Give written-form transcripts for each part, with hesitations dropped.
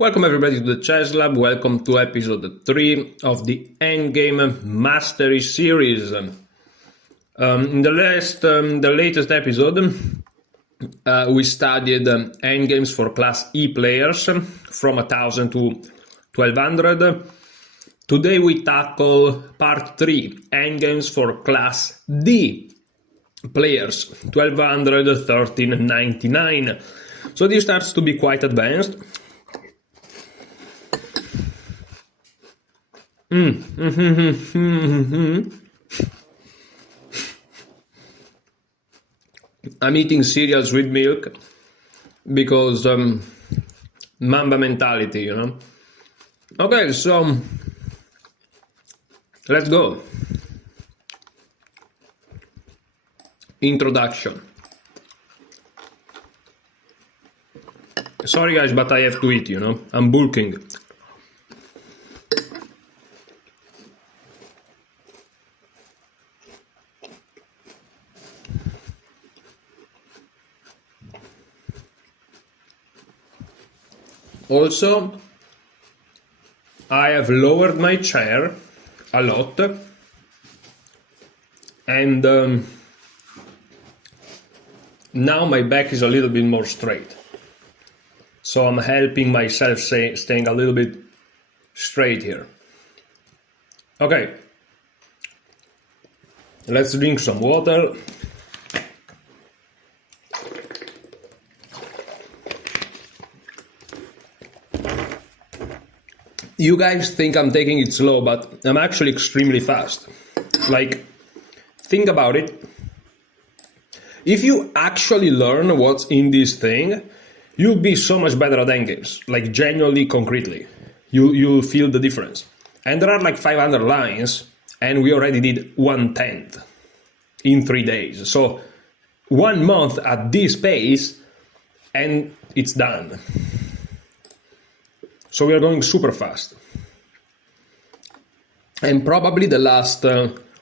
Welcome everybody to the Chess Lab. Welcome to episode 3 of the Endgame Mastery series. In the latest episode, we studied endgames for Class E players from 1000 to 1200. Today we tackle part 3, endgames for Class D players, 1200, 1399. So this starts to be quite advanced. I'm eating cereals with milk because Mamba mentality, you know. Okay, so let's go. Introduction. Sorry guys, but I have to eat, you know. I'm bulking. Also, I have lowered my chair a lot, and now my back is a little bit more straight. So I'm helping myself staying a little bit straight here. Okay, let's drink some water. You guys think I'm taking it slow, but I'm actually extremely fast. Like, think about it. If you actually learn what's in this thing, you'll be so much better at endgames. Like, genuinely, concretely. You'll feel the difference. And there are like 500 lines, and we already did 1/10 in 3 days. So, 1 month at this pace, and it's done. So we are going super fast. And probably the last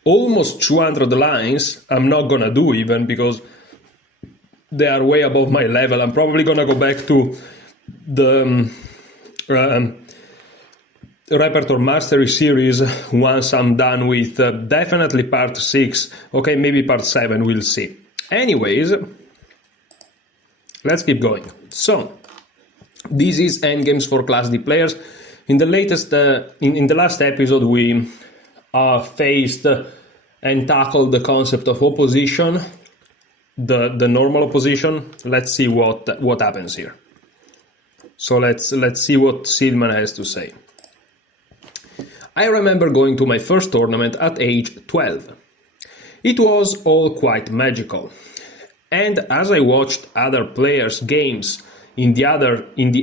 almost 200 lines I'm not gonna do even because they are way above my level. I'm probably gonna go back to the Repertoire Mastery series once I'm done with definitely part 6. Okay, maybe part 7, we'll see. Anyways, let's keep going. So, this is endgames for Class D players. In the latest, in the last episode, we faced and tackled the concept of opposition, the normal opposition. Let's see what happens here. So let's see what Silman has to say. I remember going to my first tournament at age 12. It was all quite magical, and as I watched other players' games in the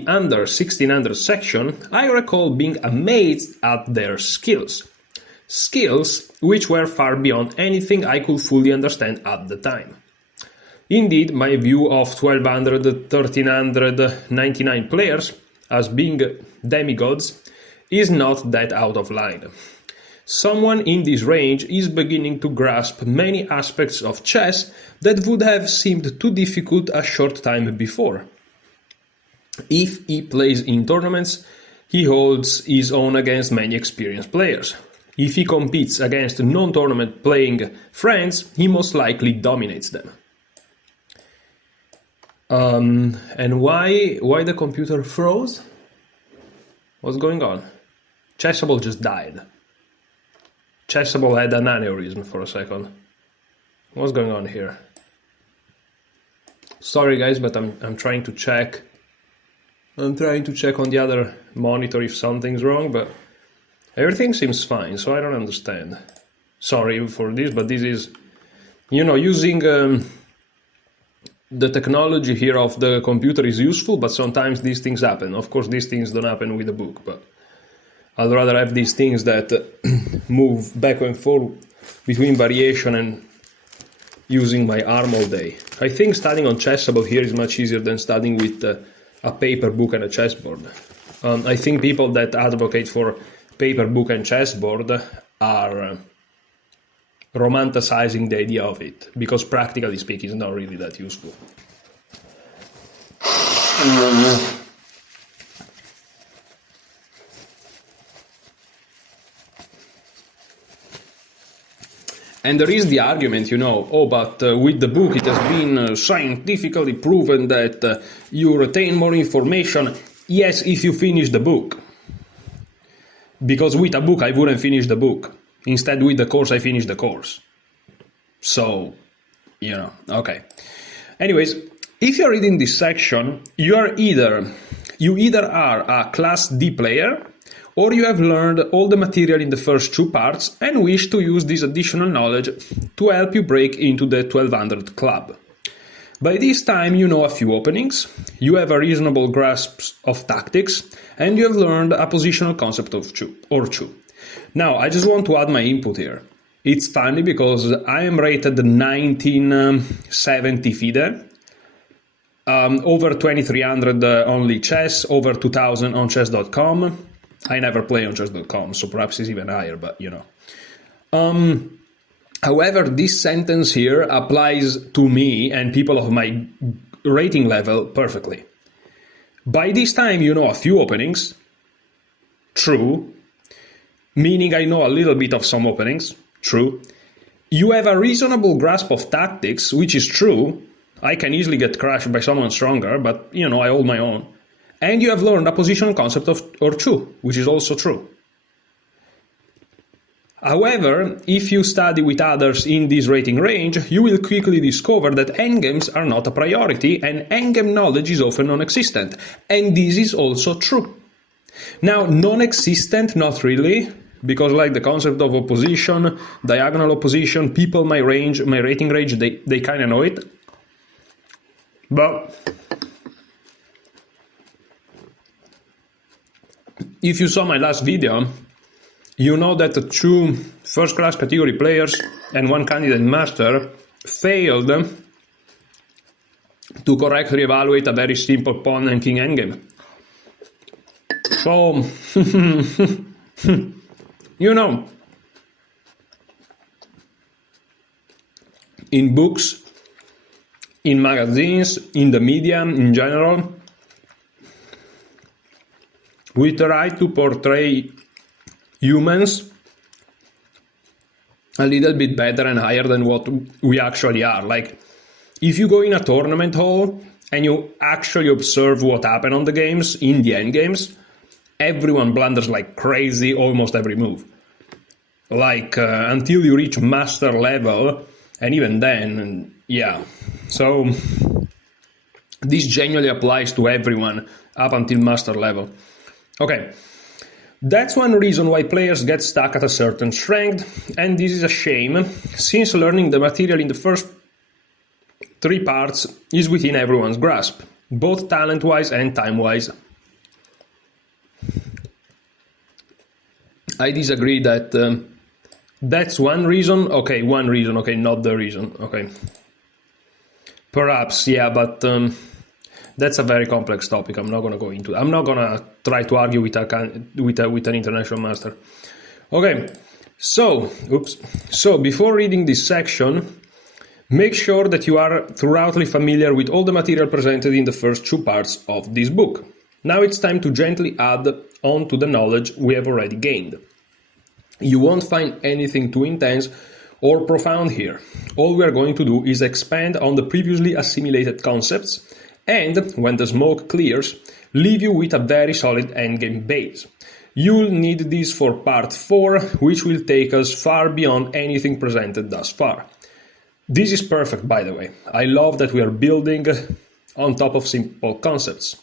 under 1600 section, I recall being amazed at their skills. Skills which were far beyond anything I could fully understand at the time. Indeed, my view of 1200, 1399 players as being demigods is not that out of line. Someone in this range is beginning to grasp many aspects of chess that would have seemed too difficult a short time before. If he plays in tournaments, he holds his own against many experienced players. If he competes against non-tournament playing friends, he most likely dominates them. And why the computer froze? What's going on? Chessable just died. Chessable had an aneurysm for a second. What's going on here? Sorry guys, but I'm trying to check. I'm trying to check on the other monitor if something's wrong, but everything seems fine, so I don't understand. Sorry for this, but this is, you know, using the technology here of the computer is useful, but sometimes these things happen. Of course, these things don't happen with a book, but I'd rather have these things that move back and forth between variation and using my arm all day. I think studying on Chessable here is much easier than studying with a paper book and a chessboard. I think people that advocate for paper book and chessboard are romanticizing the idea of it, because practically speaking, it's not really that useful. And there is the argument, oh, but with the book it has been scientifically proven that you retain more information. Yes, if you finish the book. Because with a book I wouldn't finish the book. Instead, with the course I finished the course. So, okay. Anyways, if you're reading this section, you either are a Class D player, or you have learned all the material in the first two parts and wish to use this additional knowledge to help you break into the 1200 club. By this time you know a few openings, you have a reasonable grasp of tactics, and you have learned a positional concept of two. Now, I just want to add my input here. It's funny because I am rated 1970 FIDE, over 2300 only chess, over 2000 on chess.com. I never play on chess.com, so perhaps it's even higher, but However, this sentence here applies to me and people of my rating level perfectly. By this time, you know a few openings. True. Meaning I know a little bit of some openings. True. You have a reasonable grasp of tactics, which is true. I can easily get crushed by someone stronger, but, I hold my own. And you have learned a positional concept or two, which is also true. However, if you study with others in this rating range, you will quickly discover that endgames are not a priority and endgame knowledge is often non-existent. And this is also true. Now, non-existent, not really, because like the concept of opposition, diagonal opposition, people my rating range, they kind of know it. But if you saw my last video, you know that the two first-class category players and one candidate master failed to correctly evaluate a very simple pawn and king endgame. So, in books, in magazines, in the media in general, we try to portray humans a little bit better and higher than what we actually are. Like, if you go in a tournament hall and you actually observe what happened on the games, in the end games, everyone blunders like crazy almost every move. Like, until you reach master level, and even then, So, this genuinely applies to everyone up until master level. Okay. That's one reason why players get stuck at a certain strength, and this is a shame, since learning the material in the first three parts is within everyone's grasp, both talent-wise and time-wise. I disagree that that's one reason. Okay, one reason. Okay, not the reason. Okay. Perhaps, but that's a very complex topic. I'm not going to go into it. I'm not going to try to argue with an international master. Okay, so before reading this section, make sure that you are thoroughly familiar with all the material presented in the first two parts of this book. Now it's time to gently add on to the knowledge we have already gained. You won't find anything too intense or profound here. All we are going to do is expand on the previously assimilated concepts and, when the smoke clears, leave you with a very solid endgame base. You'll need this for part 4, which will take us far beyond anything presented thus far. This is perfect, by the way. I love that we are building on top of simple concepts.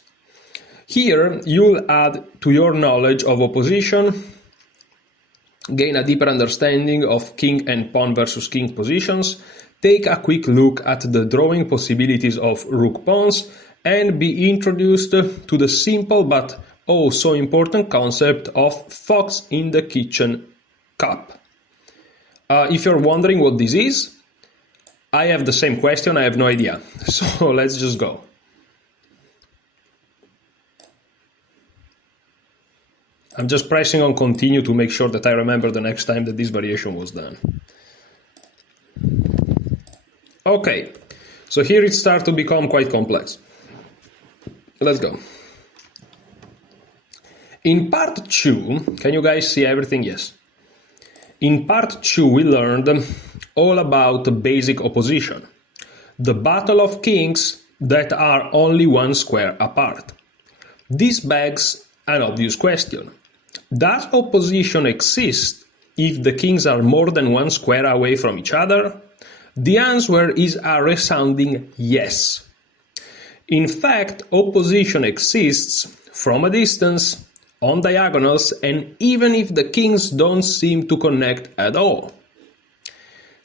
Here, you'll add to your knowledge of opposition, gain a deeper understanding of king and pawn versus king positions, take a quick look at the drawing possibilities of rook pawns, and be introduced to the simple but oh so important concept of fox in the kitchen cup. If you're wondering what this is, I have the same question, I have no idea. So let's just go. I'm just pressing on continue to make sure that I remember the next time that this variation was done. Okay, so here it starts to become quite complex. Let's go. In part 2, can you guys see everything? Yes. In part 2 we learned all about basic opposition. The battle of kings that are only one square apart. This begs an obvious question. Does opposition exist if the kings are more than one square away from each other? The answer is a resounding yes. In fact, opposition exists from a distance, on diagonals, and even if the kings don't seem to connect at all.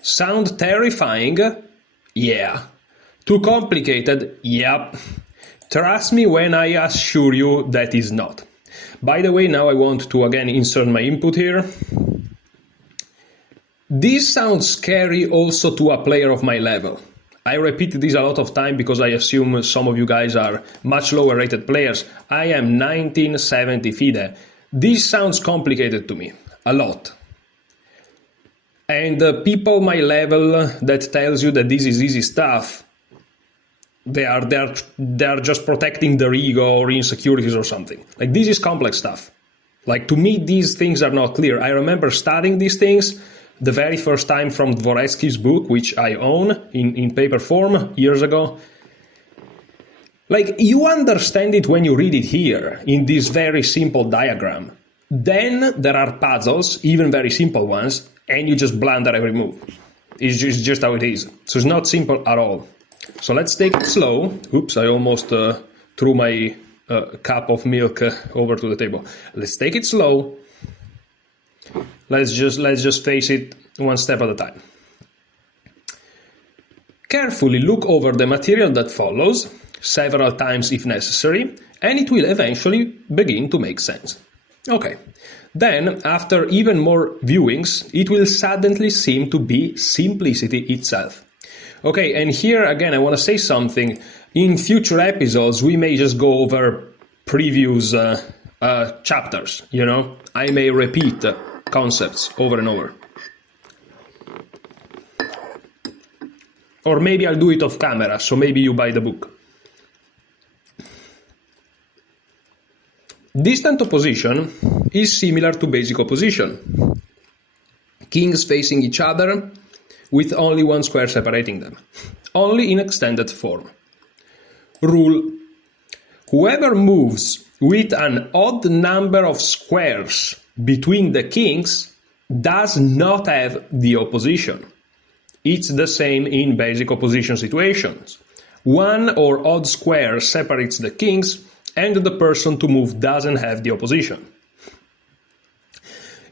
Sound terrifying? Yeah. Too complicated? Yep. Trust me when I assure you that is not. By the way, now I want to again insert my input here. This sounds scary also to a player of my level. I repeat this a lot of time because I assume some of you guys are much lower rated players. I am 1970 FIDE. This sounds complicated to me, a lot. And people my level that tells you that this is easy stuff, they are just protecting their ego or insecurities or something. Like, this is complex stuff. Like, to me, these things are not clear. I remember studying these things the very first time from Dvoretsky's book, which I own in paper form years ago. Like, you understand it when you read it here, in this very simple diagram. Then there are puzzles, even very simple ones, and you just blunder every move. It's just how it is. So it's not simple at all. So let's take it slow. Oops, I almost threw my cup of milk over to the table. Let's take it slow. Let's just face it one step at a time. Carefully look over the material that follows, several times if necessary, and it will eventually begin to make sense. Okay. Then, after even more viewings, it will suddenly seem to be simplicity itself. Okay, and here again I want to say something. In future episodes, we may just go over previous chapters, you know? I may repeat concepts over and over. Or maybe I'll do it off camera, so maybe you buy the book. Distant opposition is similar to basic opposition. Kings facing each other with only one square separating them, only in extended form. Rule: whoever moves with an odd number of squares between the kings does not have the opposition. It's the same in basic opposition situations. One or odd square separates the kings, and the person to move doesn't have the opposition.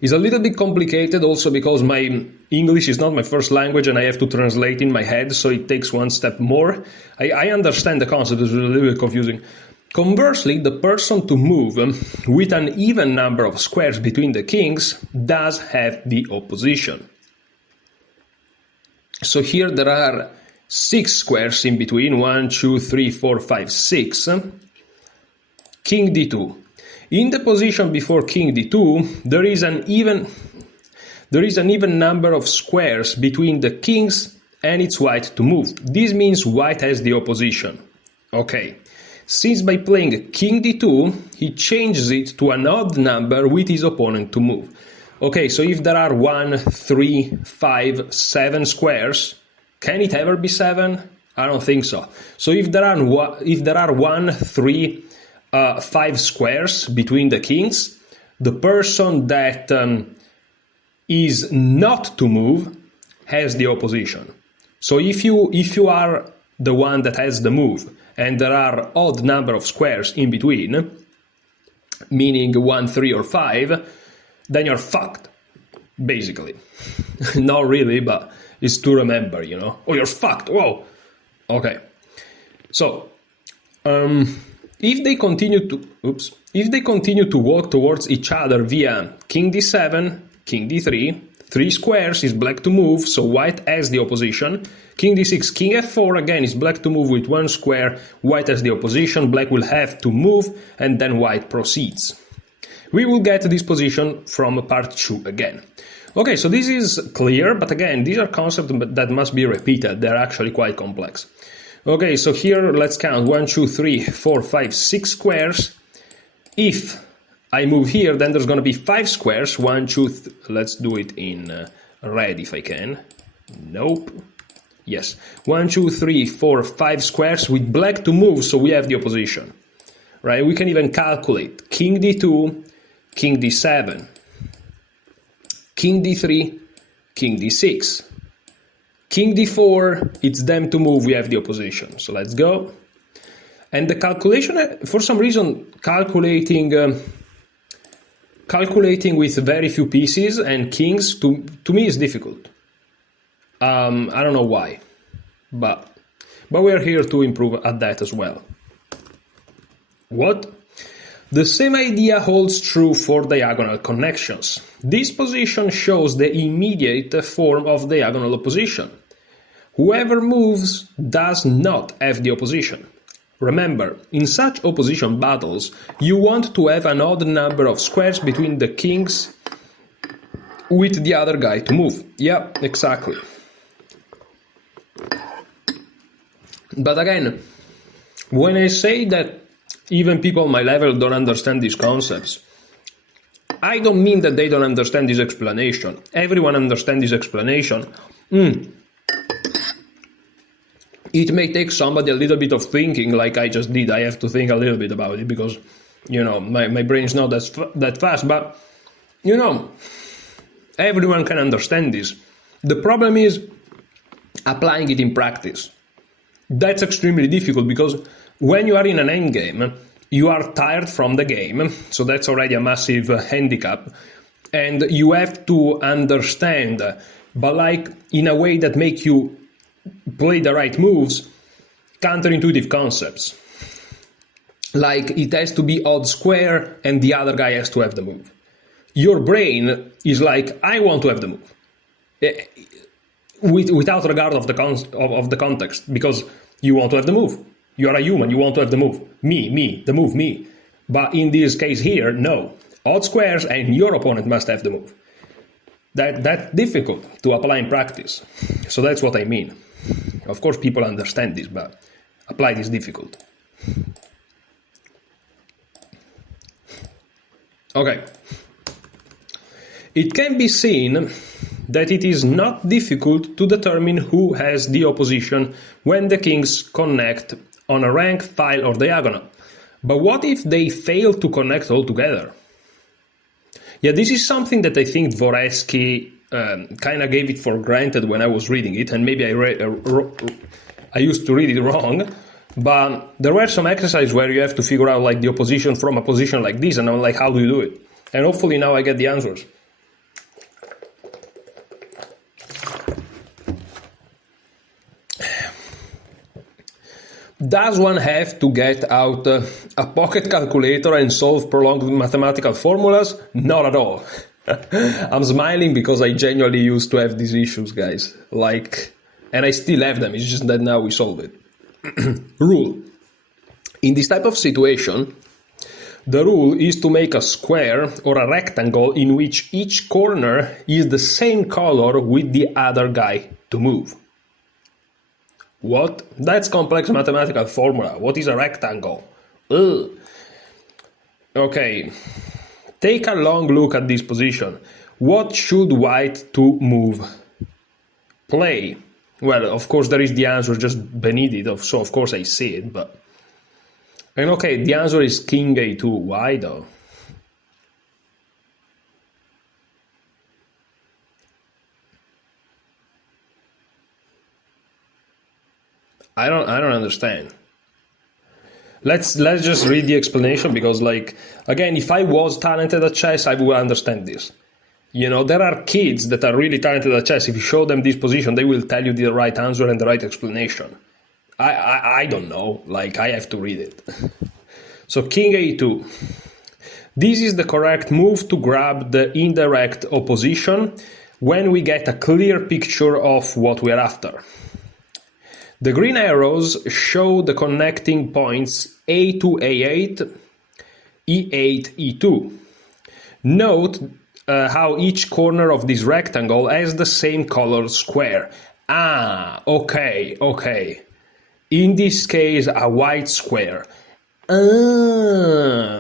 It's a little bit complicated also because my English is not my first language and I have to translate in my head, so it takes one step more. I understand the concept, it's a little bit confusing. Conversely, the person to move with an even number of squares between the kings does have the opposition. So here there are 6 squares in between, 1, 2, 3, 4, 5, 6. King d2. In the position before king d2, there is an even number of squares between the kings and it's white to move. This means white has the opposition. Okay. Since by playing king d2, he changes it to an odd number with his opponent to move. Okay, so if there are 1, 3, 5, 7 squares, can it ever be 7? I don't think so. So if there are 1, 3, 5 squares between the kings, the person that is not to move has the opposition. So if you are the one that has the move and there are odd number of squares in between, meaning 1, 3, or 5, then you're fucked, basically. Not really, but it's to remember, you know. Oh, you're fucked. Whoa. Okay. So, if they continue to walk towards each other via king d7, king d3, 3 squares is black to move, so white has the opposition. King d6, king f4, again is black to move with 1 square, white has the opposition, black will have to move, and then white proceeds. We will get this position from part 2 again. Okay, so this is clear, but again, these are concepts that must be repeated. They're actually quite complex. Okay, so here let's count 1, 2, 3, 4, 5, 6 squares. If I move here, then there's going to be 5 squares. 1, 2, let's do it in red if I can. Nope. Yes. 1, 2, 3, 4, 5 squares with black to move, so we have the opposition. Right? We can even calculate. King d2, king d7. King d3, king d6. King d4, it's them to move, we have the opposition. So let's go. And the calculation, for some reason, calculating with very few pieces and kings, to me is difficult. I don't know why, but we are here to improve at that as well. What? The same idea holds true for diagonal connections. This position shows the immediate form of diagonal opposition. Whoever moves does not have the opposition. Remember, in such opposition battles, you want to have an odd number of squares between the kings with the other guy to move. Yeah, exactly. But again, when I say that even people on my level don't understand these concepts, I don't mean that they don't understand this explanation. Everyone understands this explanation. It may take somebody a little bit of thinking, like I just did. I have to think a little bit about it because, my brain is not that fast. But, everyone can understand this. The problem is applying it in practice. That's extremely difficult because when you are in an endgame, you are tired from the game, so that's already a massive handicap, and you have to understand, but like in a way that make you play the right moves, counterintuitive concepts. Like it has to be odd square and the other guy has to have the move. Your brain is like, I want to have the move. Without regard of the context, because you want to have the move. You are a human, you want to have the move. Me, the move, me. But in this case here, no. Odd squares and your opponent must have the move. That's difficult to apply in practice. So that's what I mean. Of course people understand this, but apply it is difficult. Okay. It can be seen that it is not difficult to determine who has the opposition when the kings connect on a rank, file, or diagonal. But what if they fail to connect altogether? Yeah, this is something that I think Dvoretzky kind of gave it for granted when I was reading it, and maybe I used to read it wrong, but there were some exercises where you have to figure out like the opposition from a position like this, and I'm like, how do you do it? And hopefully now I get the answers. Does one have to get out a pocket calculator and solve prolonged mathematical formulas? Not at all. I'm smiling because I genuinely used to have these issues, guys. And I still have them, it's just that now we solve it. Rule. In this type of situation, the rule is to make a square or a rectangle in which each corner is the same color with the other guy to move. What? That's complex mathematical formula. What is a rectangle? Ugh. Okay. Take a long look at this position. What should white to move? Play. Well, of course there is the answer just beneath it, so of course I see it, but... And okay, the answer is king a2. Why though? I don't understand. Let's just read the explanation because, again, if I was talented at chess, I would understand this. There are kids that are really talented at chess. If you show them this position, they will tell you the right answer and the right explanation. I don't know. I have to read it. So king a2. This is the correct move to grab the indirect opposition when we get a clear picture of what we are after. The green arrows show the connecting points A2, A8, E8, E2. Note how each corner of this rectangle has the same colored square. Okay. In this case, a white square.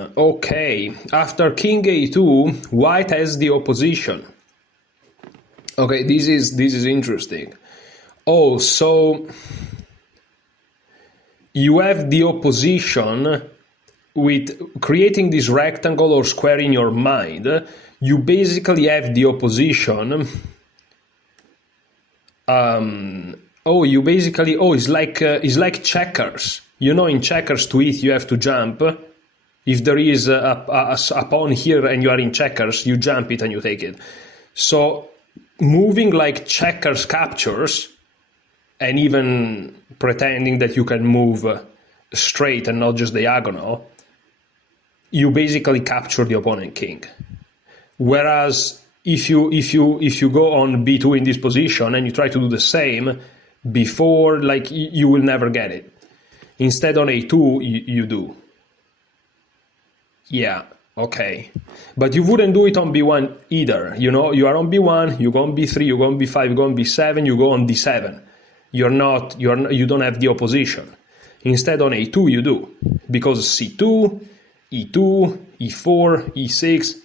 Okay. After king A2, white has the opposition. Okay, this is interesting. Oh, so you have the opposition with creating this rectangle or square in your mind. You basically have the opposition. It's like checkers. You know, in checkers to eat you have to jump. If there is a pawn here and you are in checkers, you jump it and you take it. So moving like checkers captures, and even pretending that you can move straight and not just diagonal, you basically capture the opponent king. Whereas if you go on b2 in this position and you try to do the same before, like, you will never get it. Instead on a2 you do. Yeah, okay. But you wouldn't do it on b1 either. You know, you are on b1, you go on b3, you go on b5, you go on b7, you go on d7. You don't have the opposition. Instead on a2 you do, because c2, e2, e4, e6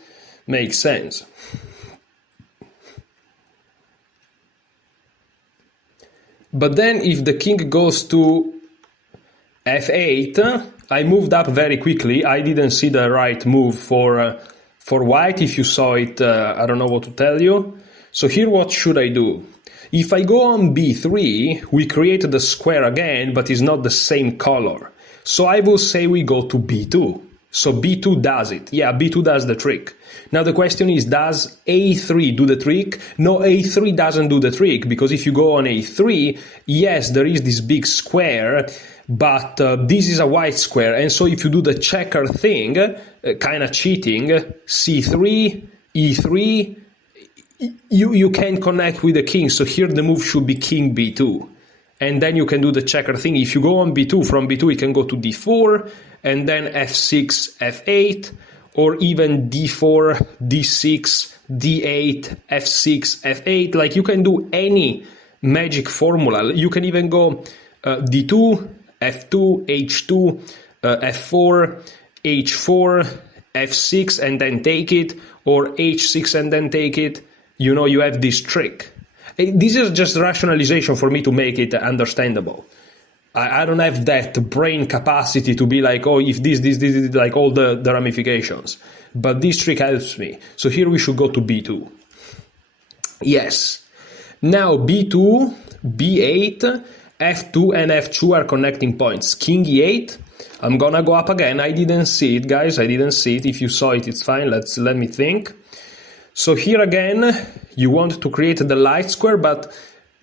makes sense. But then if the king goes to f8, I moved up very quickly. I didn't see the right move for white. If you saw it, I don't know what to tell you. So here what should I do? If I go on b3, we created a square again, but it's not the same color. So I will say we go to b2. So b2 does it. Yeah, b2 does the trick. Now the question is, does a3 do the trick? No, a3 doesn't do the trick, because if you go on a3, yes, there is this big square, but this is a white square. And so if you do the checker thing, kind of cheating, c3, e3, you can connect with the king. So here the move should be king b2. And then you can do the checker thing. If you go on b2, from b2 you can go to d4, and then f6, f8, or even d4, d6, d8, f6, f8. Like, you can do any magic formula. You can even go d2, f2, h2, f4, h4, f6, and then take it, or h6 and then take it. You know, you have this trick. This is just rationalization for me to make it understandable. I don't have that brain capacity to be like, oh, if this, like all the ramifications. But this trick helps me. So here we should go to b2. Yes. Now b2, b8, f2 and f2 are connecting points. King e8. I'm gonna go up again. I didn't see it, guys. I didn't see it. If you saw it, it's fine. Let me think. So here again, you want to create the light square, but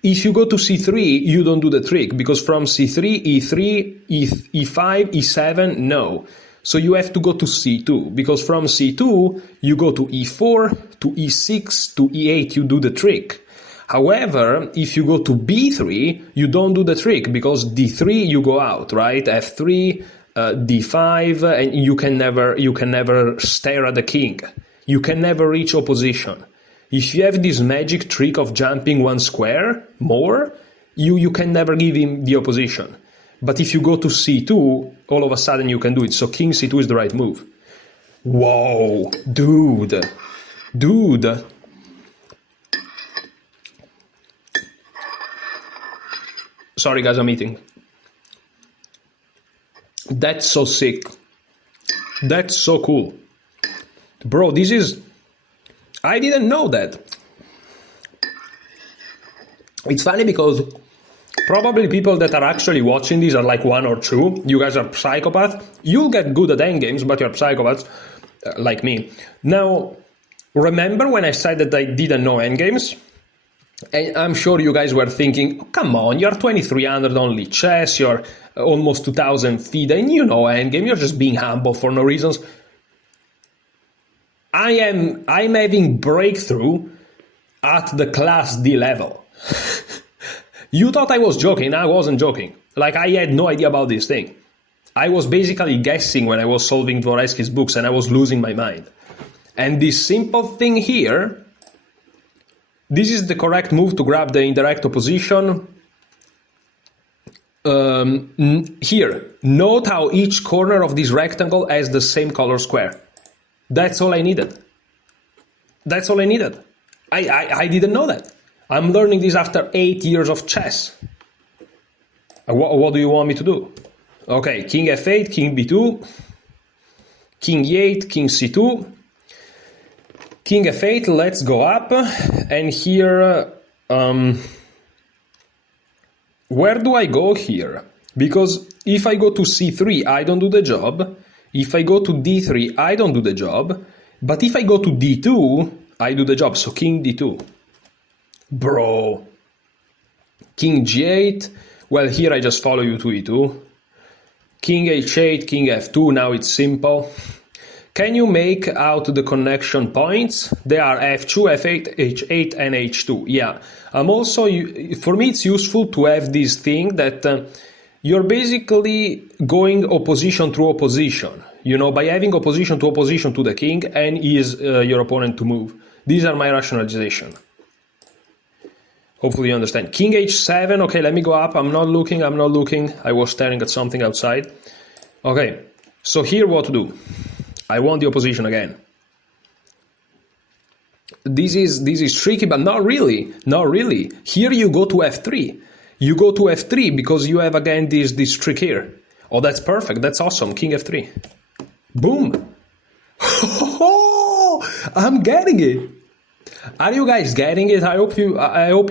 if you go to c3, you don't do the trick, because from c3, e3, e5, e7, no. So you have to go to c2, because from c2, you go to e4, to e6, to e8, you do the trick. However, if you go to b3, you don't do the trick, because d3, you go out, right? f3, d5, and you can never stare at the king. You can never reach opposition. If you have this magic trick of jumping one square more, you can never give him the opposition. But if you go to c2, all of a sudden you can do it. So king c2 is the right move. Whoa, dude. Sorry guys, I'm eating. That's so sick. That's so cool. Bro, this is... I didn't know that. It's funny because probably people that are actually watching this are like one or two. You guys are psychopaths. You'll get good at endgames, but you're psychopaths like me. Now, remember when I said that I didn't know endgames? And I'm sure you guys were thinking, oh, come on, you're 2300 only chess, you're almost 2000 feet, and you know endgame, you're just being humble for no reasons. I'm having breakthrough at the class D level. You thought I was joking. I wasn't joking. Like, I had no idea about this thing. I was basically guessing when I was solving Dvoreski's books, and I was losing my mind. And this simple thing here, this is the correct move to grab the indirect opposition. Here, note how each corner of this rectangle has the same color square. That's all I needed. That's all I needed. I didn't know that. I'm learning this after 8 years of chess. What do you want me to do? Okay, king f8, king b2, king e8, king c2, king f8, let's go up, and here, where do I go here? Because if I go to c3, I don't do the job. If I go to d3, I don't do the job. But if I go to d2, I do the job. So king d2. Bro. King g8. Well, here I just follow you to e2. King h8, king f2. Now it's simple. Can you make out the connection points? They are f2, f8, h8, and h2. Yeah. I'm also, for me, it's useful to have this thing that you're basically going opposition through opposition. You know, by having opposition to the king and is your opponent to move. These are my rationalization. Hopefully you understand. King h7. Okay, let me go up. I'm not looking. I was staring at something outside. Okay, so here what to do? I want the opposition again. This is tricky, but not really. Not really. Here you go to f3. You go to f3 because you have again this trick here. Oh, that's perfect. That's awesome. King f3. Boom. I'm getting it. Are you guys getting it? I hope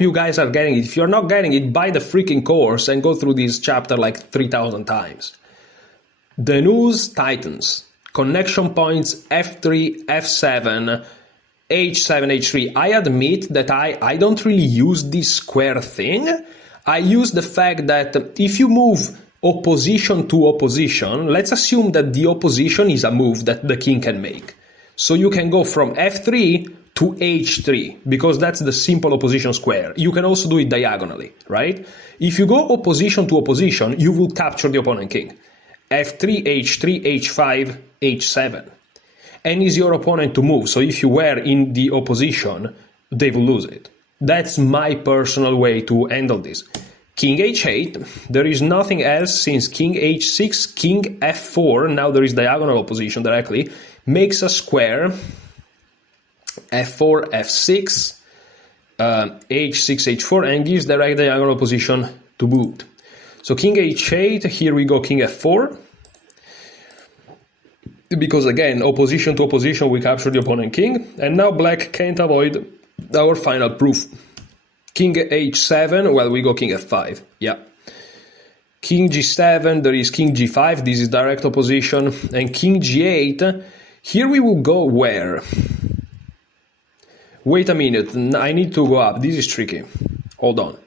you guys are getting it. If you're not getting it, buy the freaking course and go through this chapter like 3,000 times. The news tightens. Connection points f3, f7, h7, h3. I admit that I don't really use this square thing. I use the fact that if you move opposition to opposition, let's assume that the opposition is a move that the king can make. So you can go from f3 to h3, because that's the simple opposition square. You can also do it diagonally, right? If you go opposition to opposition, you will capture the opponent king. f3, h3, h5, h7. And is your opponent to move. So if you were in the opposition, they will lose it. That's my personal way to handle this. King h8, there is nothing else since king h6, king f4, now there is diagonal opposition directly, makes a square, f4, f6, h6, h4, and gives direct diagonal opposition to boot. So king h8, here we go king f4, because again, opposition to opposition, we capture the opponent king, and now black can't avoid our final proof. King h7, well, we go king f5, yeah. King g7, there is king g5, this is direct opposition, and king g8, here we will go where? Wait a minute, I need to go up, this is tricky. Hold on.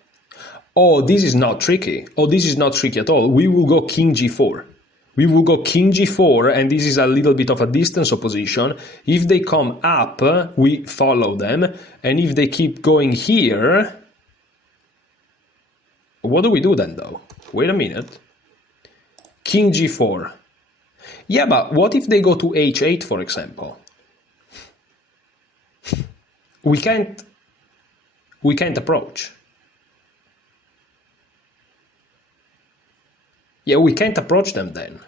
Oh, this is not tricky. Oh, this is not tricky at all. We will go king g4. We will go king g4, and this is a little bit of a distance opposition. If they come up, we follow them. And if they keep going here... What do we do then, though? Wait a minute. King g4. Yeah, but what if they go to h8, for example? We can't approach. Yeah, we can't approach them then.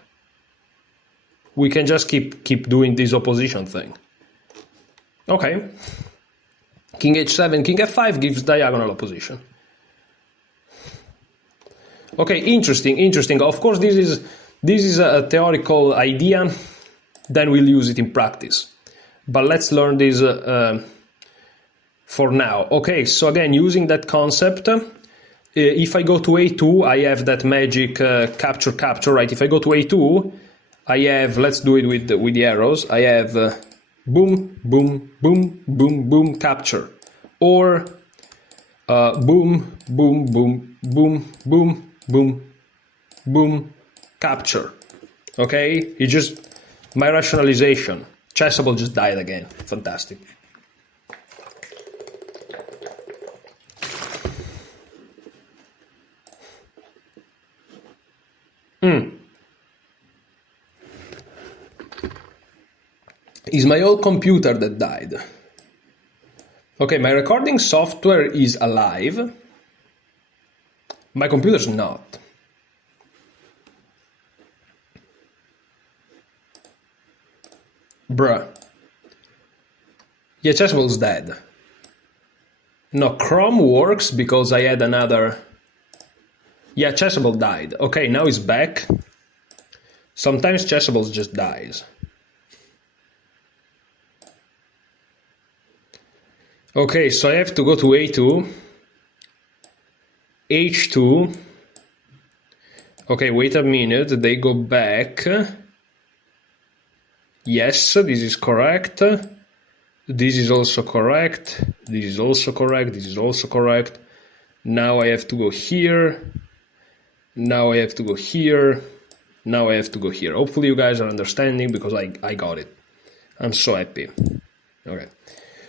We can just keep doing this opposition thing. Okay. King h7, king f5 gives diagonal opposition. Okay, interesting. Of course, this is a theoretical idea. Then we'll use it in practice. But let's learn this for now. Okay, so again, using that concept, if I go to a2, I have that magic capture, right? If I go to a2, I have, let's do it with the arrows, I have boom, boom, boom, boom, boom, capture. Or boom, boom, boom, boom, boom, boom, boom, capture. Okay? It just, my rationalization. Chessable just died again. Fantastic. It's my old computer that died. Okay, my recording software is alive. My computer's not. Bruh. Yeah, Chessable's dead. No, Chrome works because I had another... Yeah, Chessable died. Okay, now it's back. Sometimes Chessable just dies. Okay, so I have to go to A2. H2. Okay, wait a minute. They go back. Yes, this is correct. This is also correct. This is also correct. This is also correct. Now I have to go here. Now I have to go here. Now I have to go here. Hopefully you guys are understanding because I got it. I'm so happy. Okay.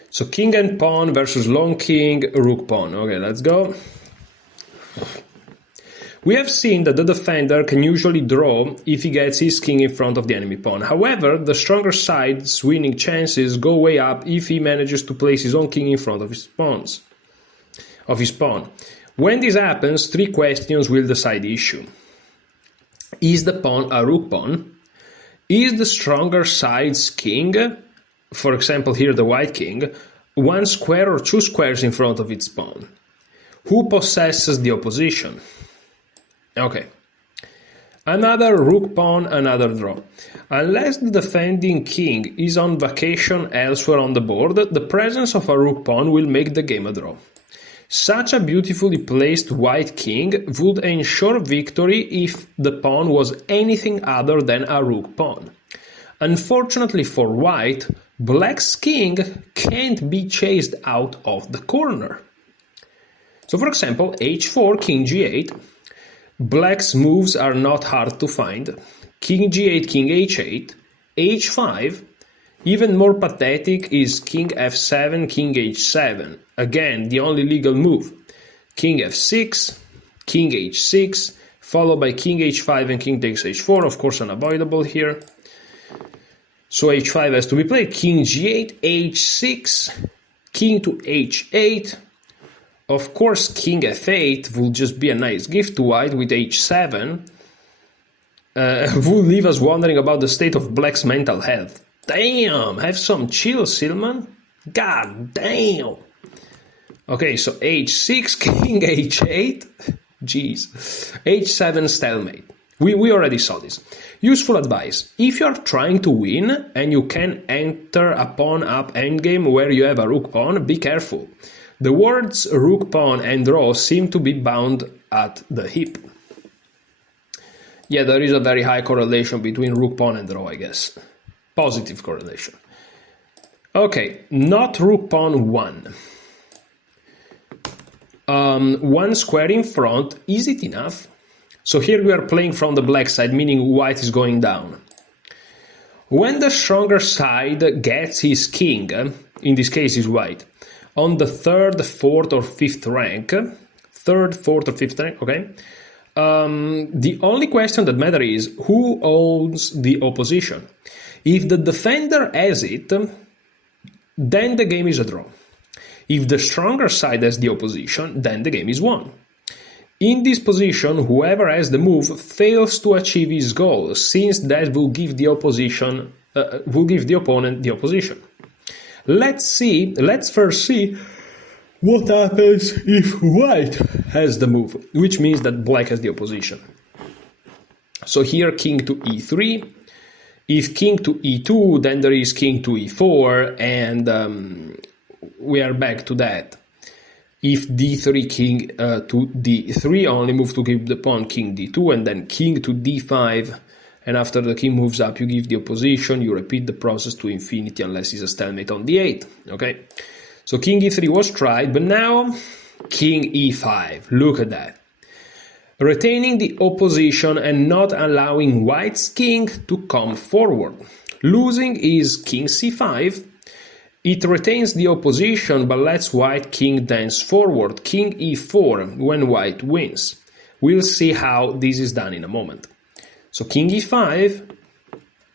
So king and pawn versus long king, rook pawn. Okay, let's go. We have seen that the defender can usually draw if he gets his king in front of the enemy pawn. However, the stronger side's winning chances go way up if he manages to place his own king in front of his pawn. When this happens, three questions will decide the issue. Is the pawn a rook pawn? Is the stronger side's king, for example here the white king, one square or two squares in front of its pawn? Who possesses the opposition? Okay. Another rook pawn, another draw. Unless the defending king is on vacation elsewhere on the board, the presence of a rook pawn will make the game a draw. Such a beautifully placed white king would ensure victory if the pawn was anything other than a rook pawn. Unfortunately for white, black's king can't be chased out of the corner. So for example, h4, king g8. Black's moves are not hard to find. King g8, king h8, h5. Even more pathetic is king f7, king h7. Again, the only legal move. King f6, king h6, followed by king h5 and king takes h4, of course unavoidable here. So h5 has to be played. King g8, h6, king to h8. Of course, king f8 will just be a nice gift to white with h7. Will leave us wondering about the state of black's mental health. Damn, have some chill, Silman. God damn. Okay, so h6, king h8. Jeez. h7 stalemate. We already saw this. Useful advice. If you are trying to win and you can enter a pawn up endgame where you have a rook pawn, be careful. The words rook pawn and draw seem to be bound at the hip. Yeah, there is a very high correlation between rook pawn and draw, I guess. Positive correlation. Okay, not rook pawn 1. One square in front, is it enough? So here we are playing from the black side, meaning white is going down. When the stronger side gets his king, in this case is white, on the third, fourth or fifth rank, okay, the only question that matters is who owns the opposition. If the defender has it, then the game is a draw. If the stronger side has the opposition, then the game is won. In this position, whoever has the move fails to achieve his goal, since that will give the opponent the opposition. Let's first see what happens if white has the move, which means that black has the opposition. So here king to e3. If king to e2, then there is king to e4, and we are back to that. If d3, king to d3, only move to give the pawn king d2, and then king to d5, and after the king moves up, you give the opposition, you repeat the process to infinity unless it's a stalemate on d8, okay? So king e3 was tried, but now king e5, look at that. Retaining the opposition and not allowing white's king to come forward. Losing is king c5. It retains the opposition but lets white king dance forward, king e4, when white wins. We'll see how this is done in a moment. So king e5,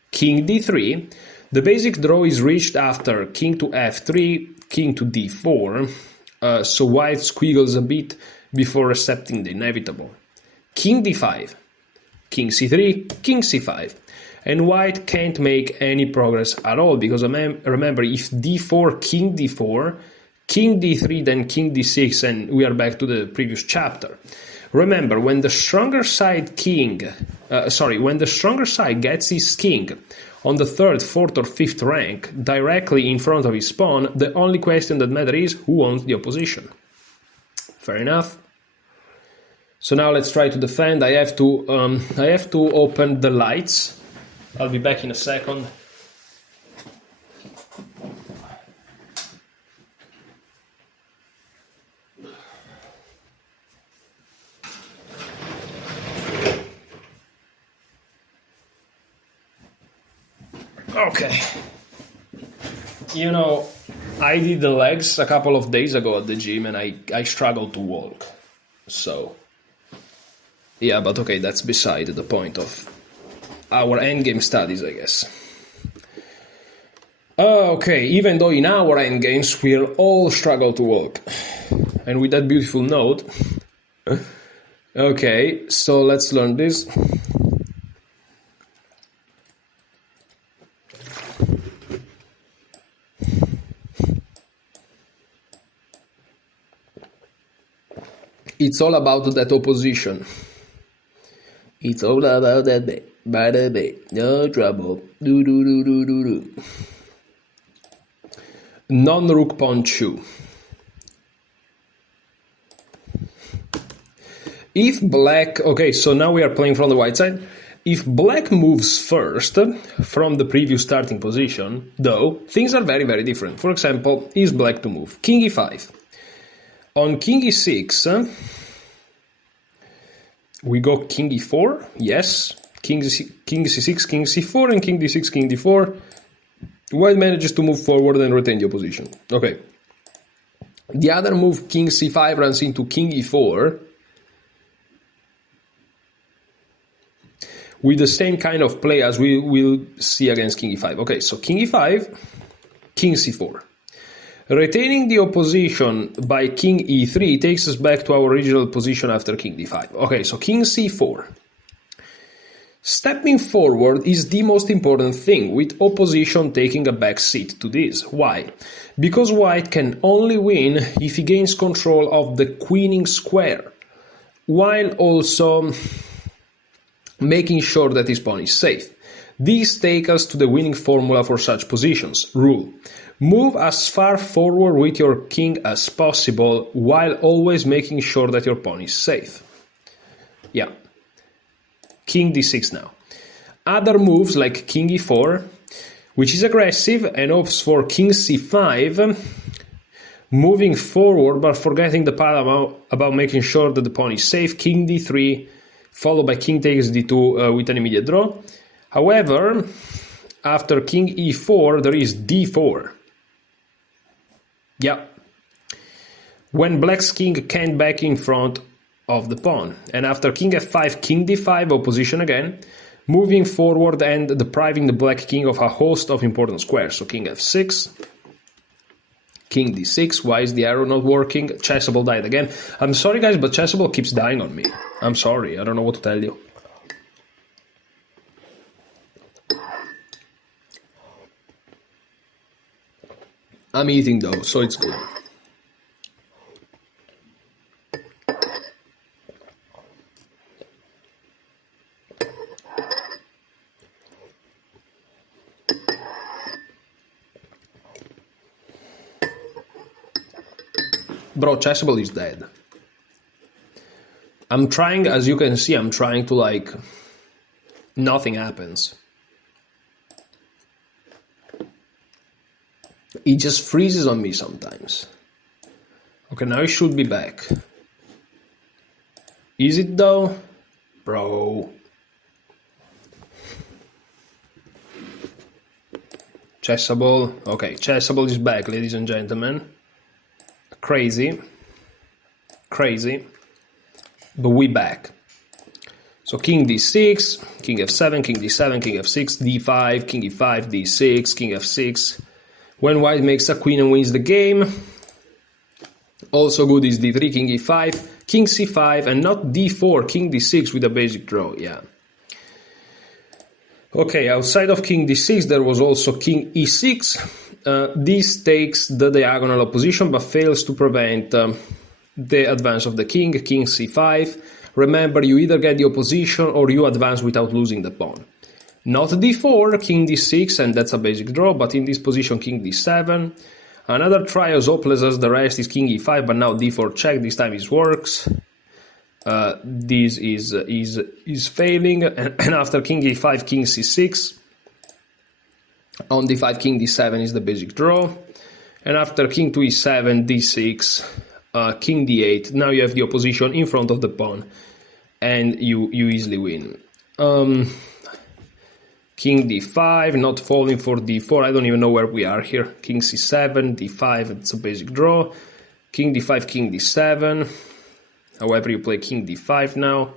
king d3. The basic draw is reached after king to f3, king to d4, so white squiggles a bit before accepting the inevitable. King d5, king c3, king c5. And white can't make any progress at all, because remember, if d4, king king d3, then king d6, and we are back to the previous chapter. Remember, when the stronger side when the stronger side gets his king on the 3rd, 4th, or 5th rank directly in front of his pawn, the only question that matters is who owns the opposition. Fair enough. So now let's try to defend. I have to open the lights. I'll be back in a second. Okay. You know, I did the legs a couple of days ago at the gym and I struggled to walk. So, yeah, but okay, that's beside the point of our endgame studies, I guess. Okay, even though in our endgames we'll all struggle to walk. And with that beautiful note, okay, so let's learn this. It's all about that opposition. It's all about that day, by the day, no trouble. Do do do do do do. Non-rook pawn 2. If black, okay, so now we are playing from the white side. If black moves first from the previous starting position, though, things are very, very different. For example, is black to move? King e5. On king e6, we go king e4, yes, king c6, king c4, and king d6, king d4. White manages to move forward and retain the opposition. Okay. The other move, king c5, runs into king e4 with the same kind of play as we will see against king e5. Okay, so king e5, king c4. Retaining the opposition by king e3 takes us back to our original position after king d5. Okay, so king c4. Stepping forward is the most important thing, with opposition taking a back seat to this. Why? Because white can only win if he gains control of the queening square, while also making sure that his pawn is safe. This takes us to the winning formula for such positions. Rule: move as far forward with your king as possible while always making sure that your pawn is safe. Yeah. King d6 now. Other moves like king e4, which is aggressive and opts for king c5, moving forward but forgetting the part about making sure that the pawn is safe. King d3, followed by king takes d2 with an immediate draw. However, after king e4, there is d4. Yeah. When black's king can't back in front of the pawn. And after king f5, king d5, opposition again, moving forward and depriving the black king of a host of important squares. So king f6, king d6. Why is the arrow not working? Chessable died again. I'm sorry, guys, but Chessable keeps dying on me. I'm sorry. I don't know what to tell you. I'm eating though, so it's good. Bro, Chessable is dead. I'm trying, as you can see, I'm trying to like... Nothing happens. It just freezes on me sometimes. Okay, now it should be back. Is it though? Bro. Chessable. Okay, Chessable is back, ladies and gentlemen. Crazy. Crazy. But we back. So king d6, king f7, king d7, king f6, d5, king e5, d6, king f6. When white makes a queen and wins the game. Also good is d3, king e5, king c5, and not d4, king d6 with a basic draw, yeah. Okay, outside of king d6, there was also king e6. This takes the diagonal opposition, but fails to prevent the advance of the king c5. Remember, you either get the opposition or you advance without losing the pawn. Not d4, king d6, and that's a basic draw, but in this position, king d7. Another try as hopeless as the rest is king e5, but now d4 check, this time it works. This is failing, and after king e5, king c6. On d5, king d7 is the basic draw. And after king to e7, d6, king d8, now you have the opposition in front of the pawn, and you easily win. King d5, not falling for d4, I don't even know where we are here. King c7, d5, it's a basic draw. King d5, king d7. However, you play king d5 now.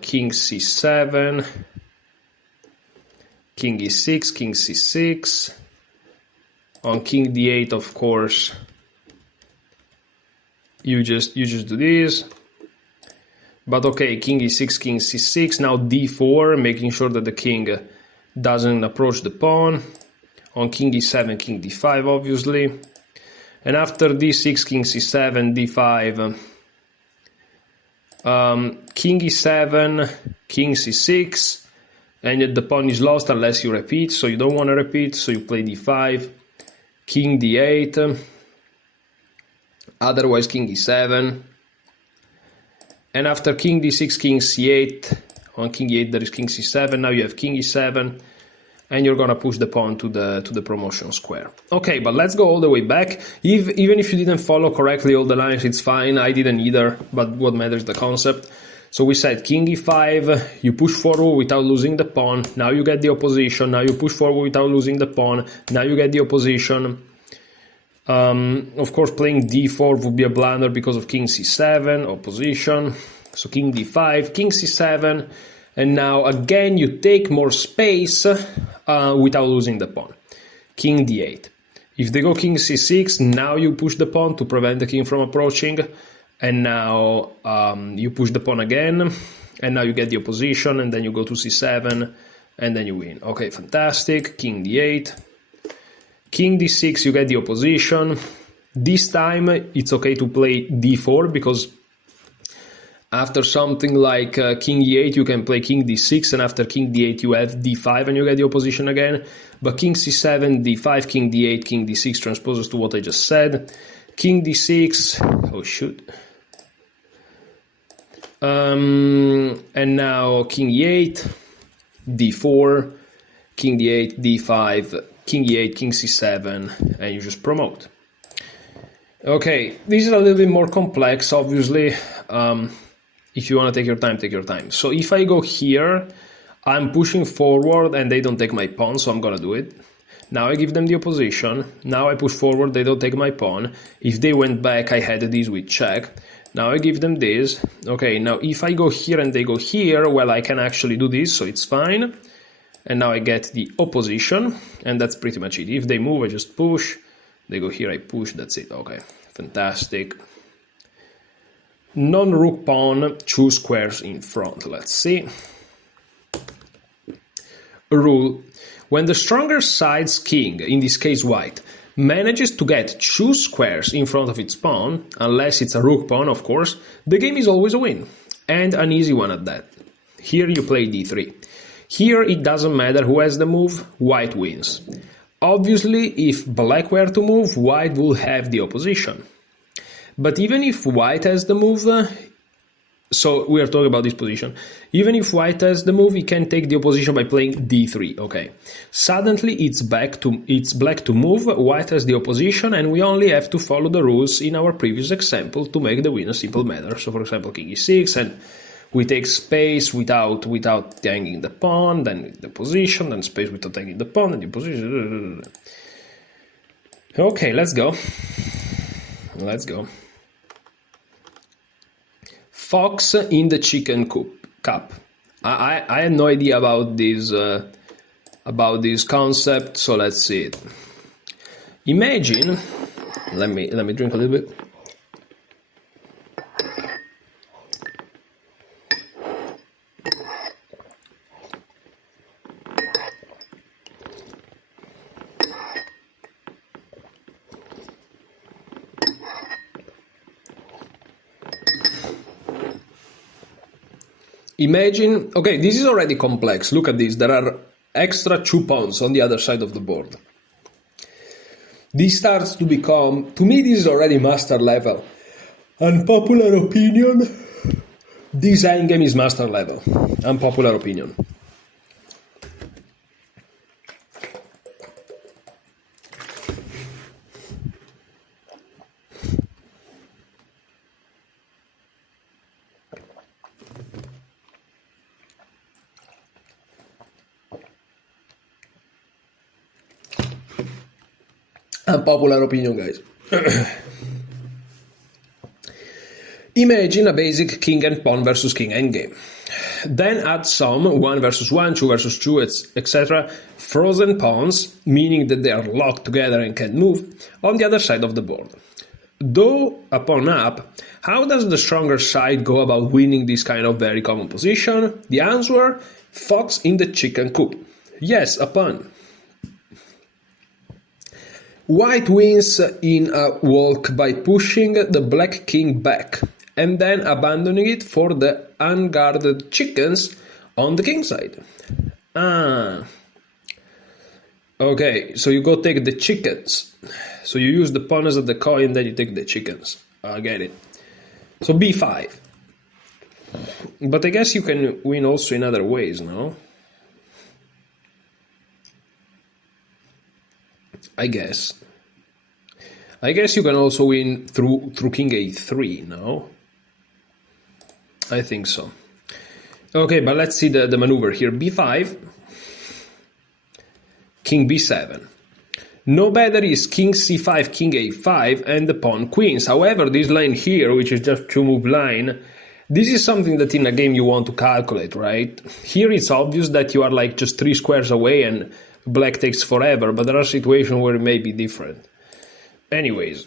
King c7. King e6, king c6. On king d8, of course, you just do this. But okay, king e6, king c6, now d4, making sure that the king doesn't approach the pawn. On king e7, king d5, obviously. And after d6, king c7, d5, king e7, king c6, and the pawn is lost unless you repeat, so you don't want to repeat, so you play d5, king d8, otherwise king e7. And after king d6, king c8, on king e8 there is king c7, now you have king e7, and you're gonna push the pawn to the promotion square. Okay, but let's go all the way back. Even if you didn't follow correctly all the lines, it's fine, I didn't either, but what matters is the concept. So we said king e5, you push forward without losing the pawn, now you get the opposition, now you push forward without losing the pawn, now you get the opposition. Of course, playing d4 would be a blunder because of king c7, opposition. So king d5, king c7, and now again you take more space without losing the pawn. King d8. If they go king c6, now you push the pawn to prevent the king from approaching, and now you push the pawn again, and now you get the opposition, and then you go to c7, and then you win. Okay, fantastic. King d8. King d6, you get the opposition. This time it's okay to play d4 because after something like king e8 you can play king d6, and after king d8 you have d5 and you get the opposition again. But king c7, d5, king d8, king d6 transposes to what I just said. King d6, oh shoot. And now king e8, d4, king d8, d5, king e8, king c7, and you just promote. Okay, this is a little bit more complex, obviously. If you want to take your time, take your time. So if I go here, I'm pushing forward and they don't take my pawn, so I'm gonna do it. Now I give them the opposition. Now I push forward, they don't take my pawn. If they went back, I had this with check. Now I give them this. Okay, now if I go here and they go here, well, I can actually do this, so it's fine. And now I get the opposition, and that's pretty much it. If they move, I just push. They go here, I push, that's it. Okay, fantastic. Non-rook pawn, 2 squares in front. Let's see. Rule. When the stronger side's king, in this case white, manages to get 2 squares in front of its pawn, unless it's a rook pawn, of course, the game is always a win. And an easy one at that. Here you play d3. Here it doesn't matter who has the move, white wins. Obviously, if black were to move, white will have the opposition. But even if white has the move, so we are talking about this position, even if white has the move, he can take the opposition by playing d3, okay. Suddenly it's black to move, white has the opposition, and we only have to follow the rules in our previous example to make the win a simple matter. So for example, king e6, and we take space without hanging the pawn, then the position, then space without hanging the pawn, and the position. Okay, let's go. Let's go. Fox in the chicken cup. I had no idea about this concept, so let's see it. Imagine, let me drink a little bit. Imagine, okay, this is already complex. Look at this. There are extra 2 pawns on the other side of the board. This starts to become, to me, this is already master level. Unpopular opinion, this endgame is master level. Unpopular opinion. Unpopular opinion, guys. Imagine a basic king and pawn versus king endgame. Then add some 1 versus 1, 2 versus 2, etc. frozen pawns, meaning that they are locked together and can't move, on the other side of the board. Though a pawn up, how does the stronger side go about winning this kind of very common position? The answer: fox in the chicken coop. Yes, a pawn. White wins in a walk by pushing the black king back and then abandoning it for the unguarded chickens on the king side. Okay, so you go take the chickens. So you use the pawn as the coin, then you take the chickens. I get it. So b5. But I guess you can win also in other ways, no? I guess you can also win through king a3, no? I think so. Okay, but let's see the maneuver here. b5, king b7. No better is king c5, king a5, and the pawn queens. However, this line here, which is just 2-move line, this is something that in a game you want to calculate, right? Here it's obvious that you are like just 3 squares away and black takes forever, but there are situations where it may be different. Anyways,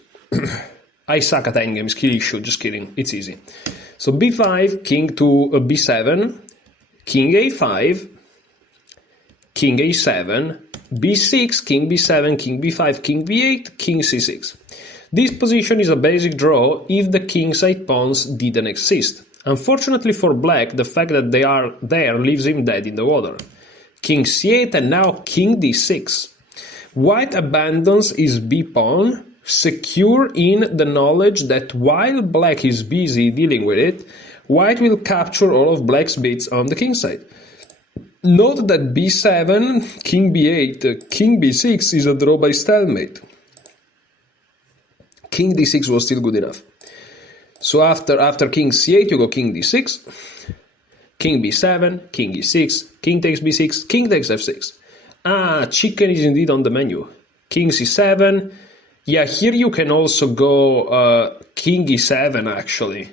I suck at endgames, kill issue, just kidding, it's easy. So b5, king to b7, king a5, king a7, b6, king b7, king b5, king b8, king c6. This position is a basic draw if the king side pawns didn't exist. Unfortunately for black, the fact that they are there leaves him dead in the water. King c8 and now king d6. White abandons his b-pawn, secure in the knowledge that while black is busy dealing with it, white will capture all of black's bits on the king side. Note that b7, king b8, king b6 is a draw by stalemate. King d6 was still good enough. So after king c8 you go king d6, king b7, king e6, king takes b6, king takes f6. Chicken is indeed on the menu. King c7. Yeah, here you can also go king e7 actually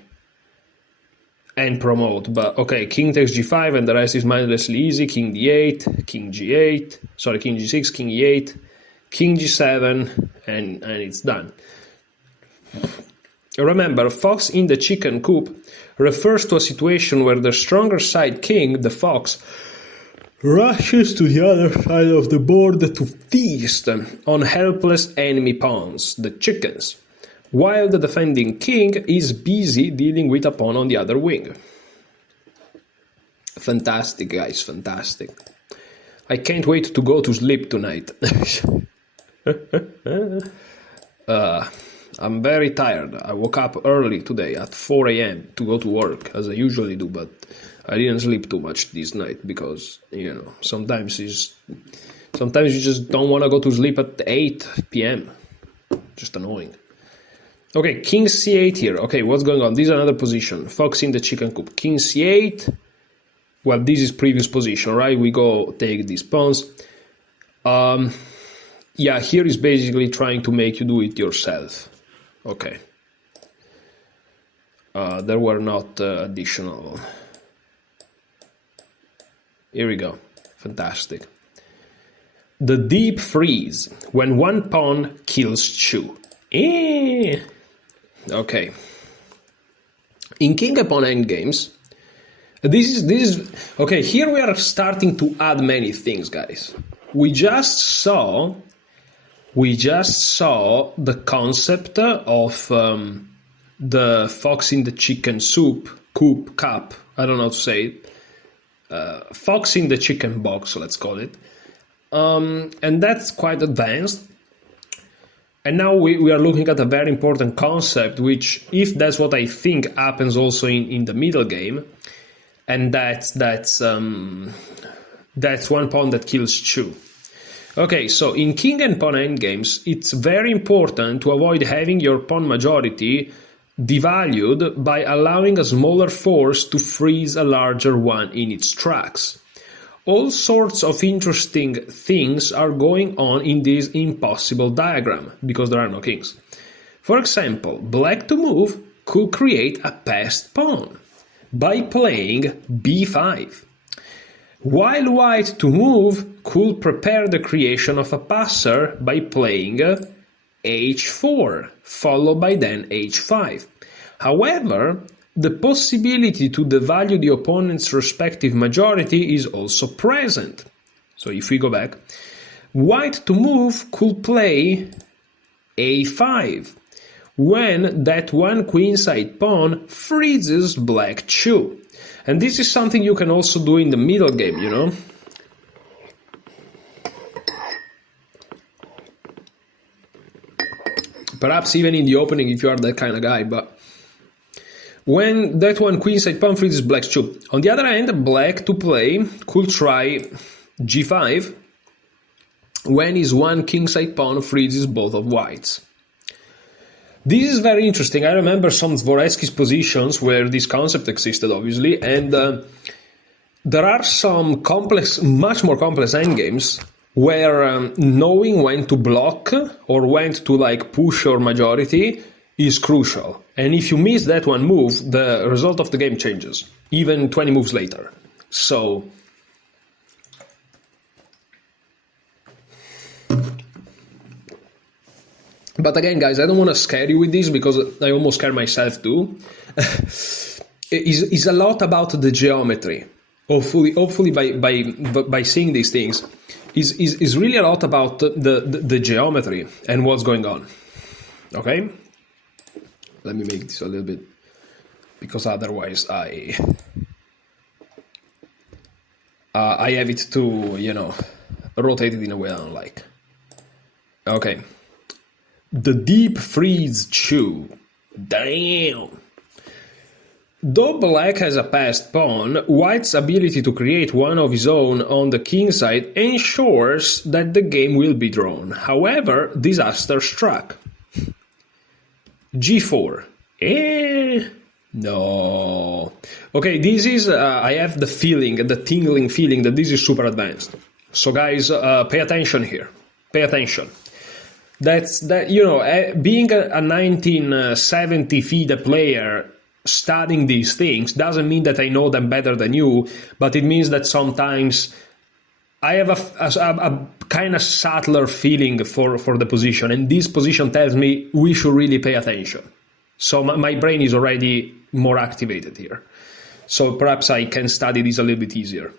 and promote, but okay, king takes g5 and the rest is mindlessly easy. King d8, king g8, sorry, king g6, king e8, king g7, and it's done. Remember, fox in the chicken coop refers to a situation where the stronger side king, the fox, rushes to the other side of the board to feast on helpless enemy pawns, the chickens, while the defending king is busy dealing with a pawn on the other wing. Fantastic, guys, fantastic. I can't wait to go to sleep tonight. I'm very tired. I woke up early today at 4 a.m. to go to work, as I usually do, but I didn't sleep too much this night because, you know, sometimes you just don't want to go to sleep at 8 p.m. Just annoying. Okay, king c8 here. Okay, what's going on? This is another position. Fox in the chicken coop. King c8. Well, this is previous position, right? We go take these pawns. Yeah, here is basically trying to make you do it yourself. Okay. There were not additional. Here we go. Fantastic. The deep freeze, when one pawn kills two. Okay. In king and pawn endgames, this is okay. Here we are starting to add many things, guys. We just saw the concept of the fox in the chicken coop. I don't know how to say it. Fox in the chicken box, let's call it. And that's quite advanced. And now we are looking at a very important concept, which, if that's what I think, happens also in the middle game, and that's one pawn that kills two. Okay, so in king and pawn endgames, it's very important to avoid having your pawn majority devalued by allowing a smaller force to freeze a larger one in its tracks. All sorts of interesting things are going on in this impossible diagram, because there are no kings. For example, black to move could create a passed pawn by playing b5, while white to move could prepare the creation of a passer by playing h4, followed by then h5. However, the possibility to devalue the opponent's respective majority is also present. So if we go back, white to move could play a5, when that one queenside pawn freezes black 2. And this is something you can also do in the middle game, you know? Perhaps even in the opening if you are that kind of guy, but when that one queenside pawn freezes black 2. On the other hand, black to play could try g5 when his one kingside pawn freezes both of whites. This is very interesting. I remember some Dvoretsky's positions where this concept existed, obviously, and there are some complex, much more complex endgames where knowing when to block or when to like push your majority is crucial. And if you miss that one move, the result of the game changes, even 20 moves later. So but again, guys, I don't want to scare you with this because I almost scare myself too. It's a lot about the geometry. Hopefully by seeing these things, is really a lot about the geometry and what's going on. Okay? Let me make this a little bit, because otherwise I have it to, you know, rotate it in a way I don't like. Okay. The deep freeze chew. Damn. Though black has a passed pawn, white's ability to create one of his own on the king side ensures that the game will be drawn. However, disaster struck. g4. No. Okay, this is, I have the feeling, the tingling feeling that this is super advanced. So guys, pay attention here. Pay attention. That you know, being a 1970 FIDE player, studying these things doesn't mean that I know them better than you, but it means that sometimes I have a kind of subtler feeling for the position, and this position tells me we should really pay attention. So my brain is already more activated here. So perhaps I can study this a little bit easier.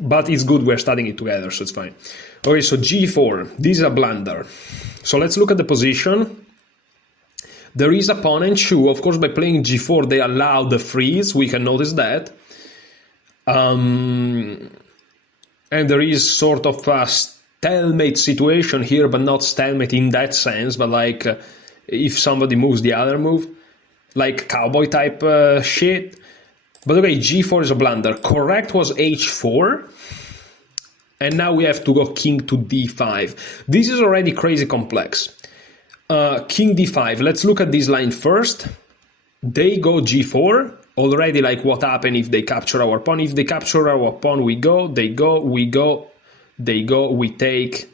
But it's good we're studying it together, so it's fine. Okay, so g4. This is a blunder. So let's look at the position. There is a pawn and 2. Of course, by playing g4, they allow the freeze. We can notice that. And there is sort of a stalemate situation here, but not stalemate in that sense, but like if somebody moves the other move, like cowboy type shit. But okay, g4 is a blunder. Correct was h4. And now we have to go king to d5. This is already crazy complex. King d5. Let's look at this line first. They go g4. Already like what happened if they capture our pawn. If they capture our pawn, we go, they go, we go, they go, we take.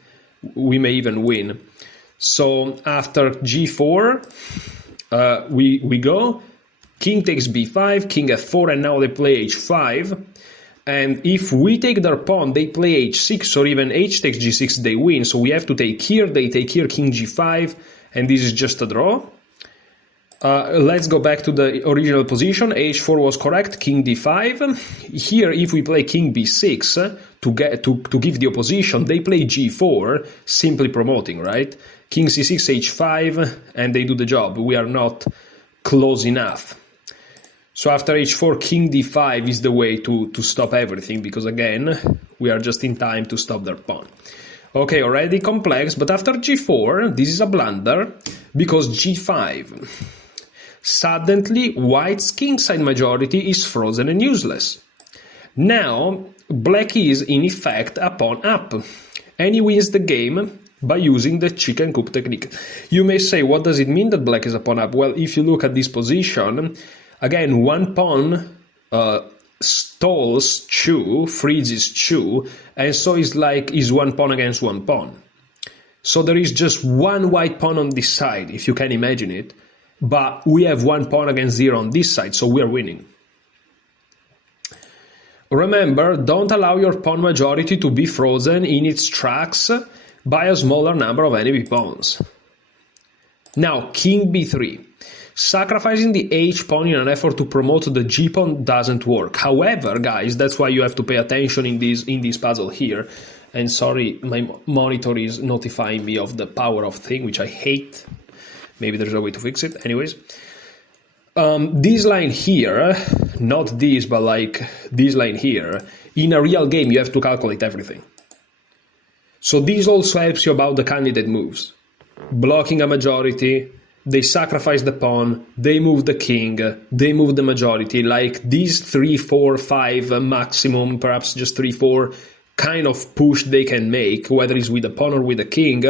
We may even win. So after g4, we go. King takes b5, king f4, and now they play h5. And if we take their pawn, they play h6, or even h takes g6, they win. So we have to take here, they take here, king g5, and this is just a draw. Let's go back to the original position. h4 was correct, king d5. Here, if we play king b6 to give the opposition, they play g4, simply promoting, right? King c6, h5, and they do the job. We are not close enough. So after h4, king d5 is the way to stop everything, because again, we are just in time to stop their pawn. Okay, already complex, but after g4, this is a blunder, because g5. Suddenly, white's kingside majority is frozen and useless. Now, black is, in effect, a pawn up, and he wins the game by using the chicken coop technique. You may say, what does it mean that black is a pawn up? Well, if you look at this position, again, one pawn stalls two, freezes two, and so it's like is one pawn against one pawn. So there is just one white pawn on this side, if you can imagine it, but we have one pawn against 0 on this side, so we are winning. Remember, don't allow your pawn majority to be frozen in its tracks by a smaller number of enemy pawns. Now, king b3. Sacrificing the h-pawn in an effort to promote the g-pawn doesn't work. However, guys, that's why you have to pay attention in this puzzle here. And sorry, my monitor is notifying me of the power of thing, which I hate. Maybe there's a way to fix it. Anyways, this line here, not this, but like this line here, in a real game, you have to calculate everything. So this also helps you about the candidate moves. Blocking a majority, they sacrifice the pawn, they move the king, they move the majority, like these 3, 4, 5 maximum, perhaps just 3, 4 kind of push they can make, whether it's with a pawn or with a king,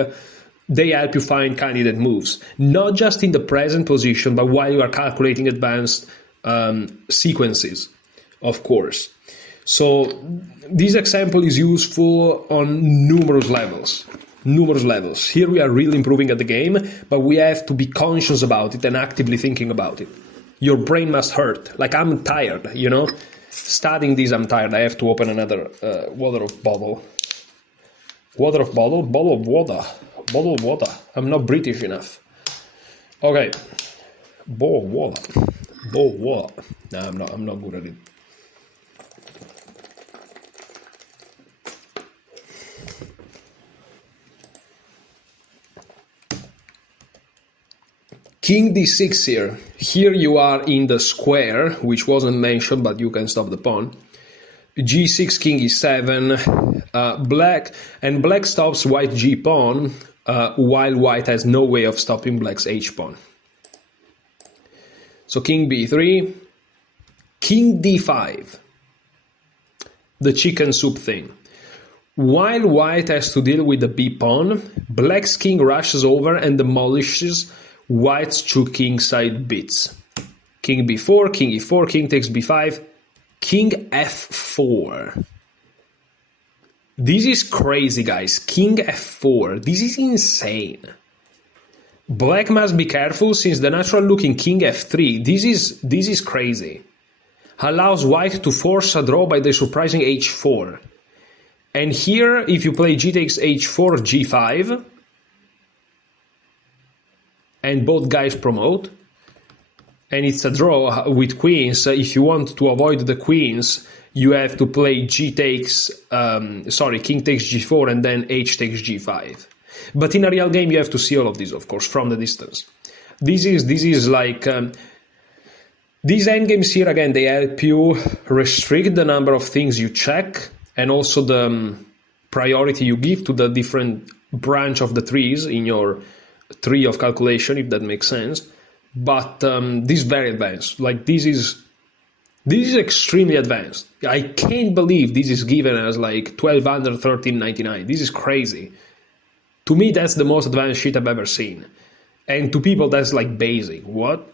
they help you find candidate moves. Not just in the present position, but while you are calculating advanced sequences, of course. So this example is useful on numerous levels. Here we are really improving at the game, but we have to be conscious about it and actively thinking about it. Your brain must hurt. Like, I'm tired, you know? Studying this, I'm tired. I have to open another bottle of water. I'm not British enough. Okay. Water. No, I'm not good at it. King d6 here. Here you are in the square, which wasn't mentioned, but you can stop the pawn. g6, king e7, black stops white g pawn, while white has no way of stopping black's h pawn. So king b3, king d5, the chicken soup thing. While white has to deal with the b pawn, black's king rushes over and demolishes white's two kingside bits. King b4, king e4, king takes b5, king f4. This is crazy, guys. King f4. This is insane. Black must be careful since the natural-looking king f3, this is crazy, allows white to force a draw by the surprising h4. And here, if you play g takes h4, g5, and both guys promote, and it's a draw with queens. If you want to avoid the queens, you have to play king takes g4 and then h takes g5. But in a real game, you have to see all of this, of course, from the distance. This is like these endgames here again. They help you restrict the number of things you check and also the priority you give to the different branch of the trees in your tree of calculation, if that makes sense. But this is very advanced. Like this is extremely advanced. I can't believe this is given as like 1200 1399. This is crazy. To me, that's the most advanced shit I've ever seen. And to people, that's like basic. What?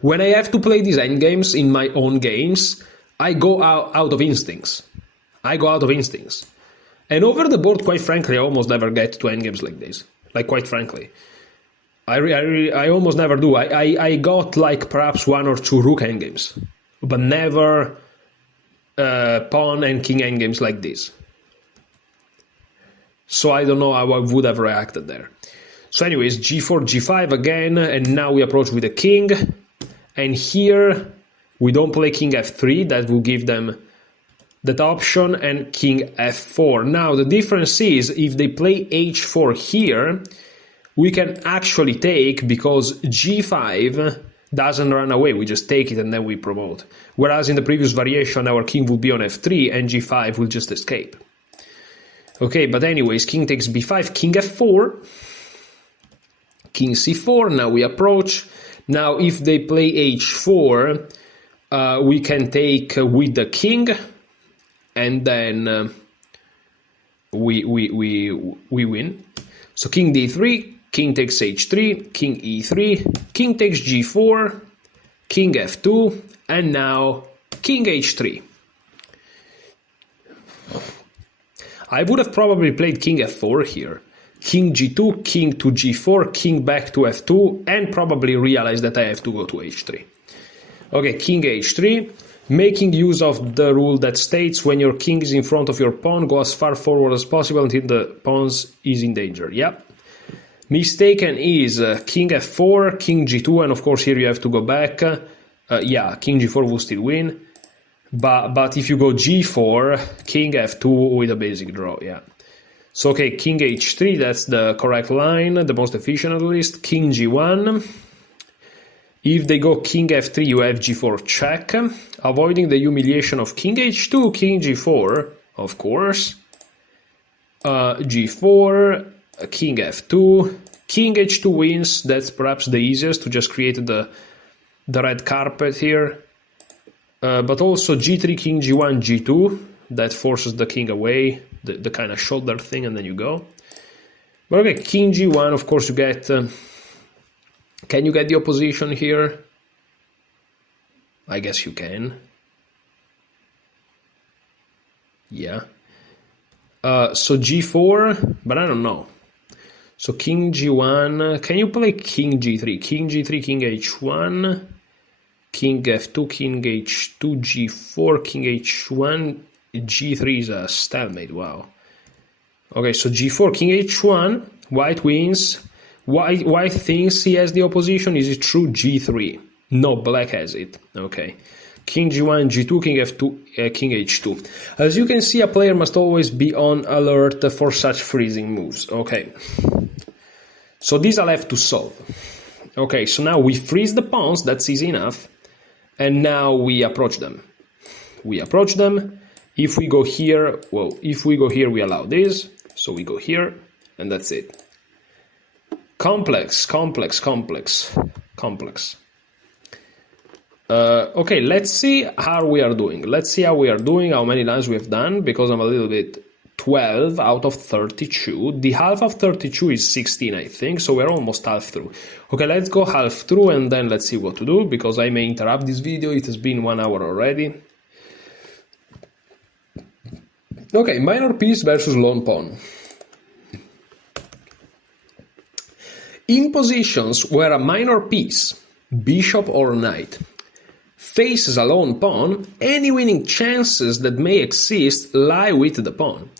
When I have to play these endgames in my own games, I go out of instincts. And over the board, quite frankly, I almost never get to endgames like this. Like, quite frankly. I almost never do. I got like perhaps 1 or 2 rook endgames, but never pawn and king endgames like this. So I don't know how I would have reacted there. So anyways, g4, g5 again, and now we approach with the king. And here we don't play king f3, that will give them that option, and king f4. Now the difference is, if they play h4 here, we can actually take, because g5 doesn't run away, we just take it and then we promote. Whereas in the previous variation, our king will be on f3 and g5 will just escape. Okay, but anyways, king takes b5, king f4, king c4, now we approach. Now if they play h4, we can take with the king, and then we win. So king d3, king takes h3, king e3, king takes g4, king f2, and now king h3. I would have probably played king f4 here. King g2, king to g4, king back to f2, and probably realized that I have to go to h3. Okay, king h3, making use of the rule that states when your king is in front of your pawn, go as far forward as possible until the pawn is in danger. Yep. Mistaken is king f4, king g2, and of course here you have to go back. Yeah, king g4 will still win. But if you go g4, king f2 with a basic draw, yeah. So okay, king h3, that's the correct line, the most efficient at least. King g1. If they go king f3, you have g4 check, avoiding the humiliation of king h2, king g4, of course. G4, king f2, king h2 wins. That's perhaps the easiest, to just create the red carpet here. But also g3, king g1, g2, that forces the king away, the kind of shoulder thing, and then you go. But okay, king g1, of course you get... can you get the opposition here? I guess you can. Yeah. So g4, but I don't know. So king g1, can you play king g3? King g3, king h1, king f2, king h2, g4, king h1, g3 is a stalemate, wow. Okay, so g4, king h1, white wins. White thinks he has the opposition. Is it true? G3. No, black has it. Okay. King g1, g2, king f2, king h2. As you can see, a player must always be on alert for such freezing moves. Okay. So these I'll have to solve. Okay, so now we freeze the pawns. That's easy enough. And now we approach them. We approach them. If we go here, well, if we go here, we allow this. So we go here, and that's it. Complex. Okay, let's see how we are doing. How many lines we have done, because I'm a little bit 12 out of 32. The half of 32 is 16, I think, so we're almost half through. Okay, let's go half through and then let's see what to do, because I may interrupt this video. It has been 1 hour already. Okay, minor piece versus lone pawn. In positions where a minor piece, bishop or knight, faces a lone pawn, any winning chances that may exist lie with the pawn.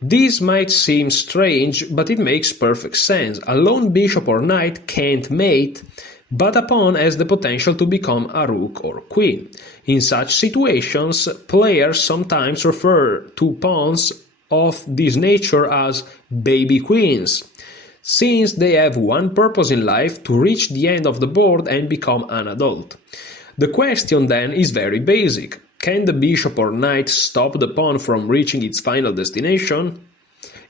This might seem strange, but it makes perfect sense. A lone bishop or knight can't mate, but a pawn has the potential to become a rook or queen. In such situations, players sometimes refer to pawns of this nature as baby queens, since they have one purpose in life: to reach the end of the board and become an adult. The question then is very basic. Can the bishop or knight stop the pawn from reaching its final destination?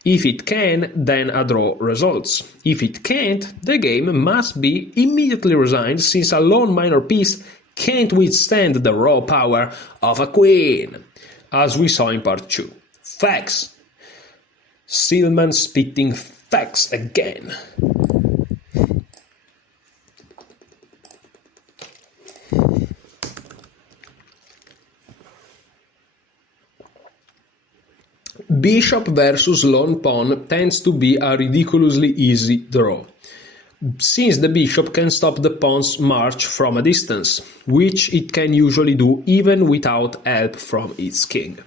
If it can, then a draw results. If it can't, the game must be immediately resigned, since a lone minor piece can't withstand the raw power of a queen, as we saw in part 2. Facts. Silman spitting facts again. Bishop versus lone pawn tends to be a ridiculously easy draw, since the bishop can stop the pawn's march from a distance, which it can usually do even without help from its king.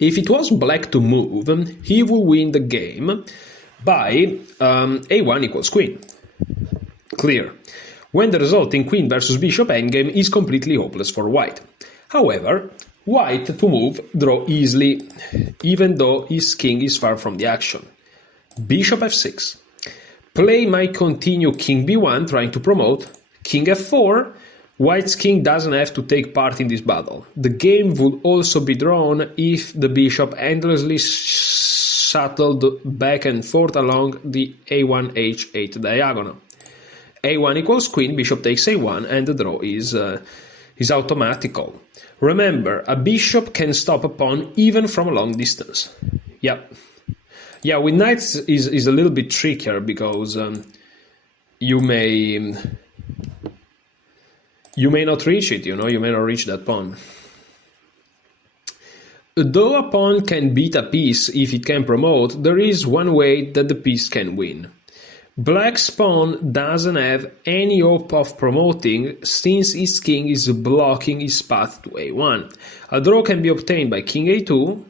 If it was black to move, he will win the game by a1 equals queen. Clear. When the resulting queen versus bishop endgame is completely hopeless for white. However, white to move draw easily, even though his king is far from the action. Bishop f6. Play might continue king b1 trying to promote, King f4, white's king doesn't have to take part in this battle. The game would also be drawn if the bishop endlessly shuttled back and forth along the a1 h8 diagonal. a1 equals queen, bishop takes a1, and the draw is automatical. Remember, a bishop can stop a pawn even from a long distance. Yeah, with knights is a little bit trickier because you may not reach it, you may not reach that pawn. Though a pawn can beat a piece if it can promote, there is one way that the piece can win. Black's pawn doesn't have any hope of promoting since his king is blocking his path to a1. A draw can be obtained by king a2,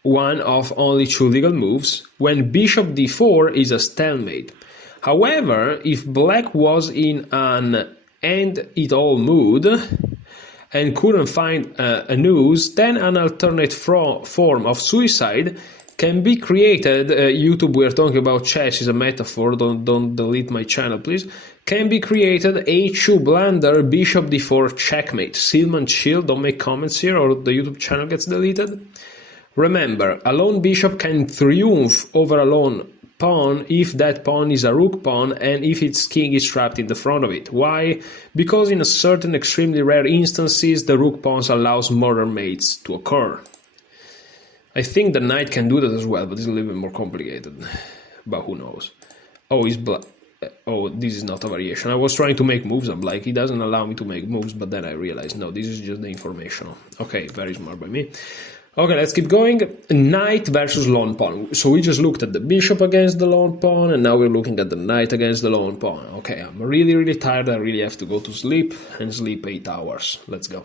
one of only two legal moves, when bishop d4 is a stalemate. However, if black was in an end-it-all mood and couldn't find a noose, then an alternate form of suicide can be created. YouTube, we're talking about chess, is a metaphor, don't delete my channel please. Can be created a2 blunder, bishop d4 checkmate. Silman, chill, don't make comments here or the YouTube channel gets deleted. Remember, a lone bishop can triumph over a lone pawn if that pawn is a rook pawn and if its king is trapped in the front of it. Why? Because in a certain extremely rare instances, the rook pawns allows murder mates to occur. I think the knight can do that as well, but it's a little bit more complicated. But who knows? Oh, he's black. Oh, this is not a variation. I was trying to make moves on black. He doesn't allow me to make moves, but then I realized, no, this is just the informational. Okay, very smart by me. Okay, let's keep going. Knight versus lone pawn. So we just looked at the bishop against the lone pawn, and now we're looking at the knight against the lone pawn. Okay, I'm really, really tired. I really have to go to sleep and sleep 8 hours. Let's go.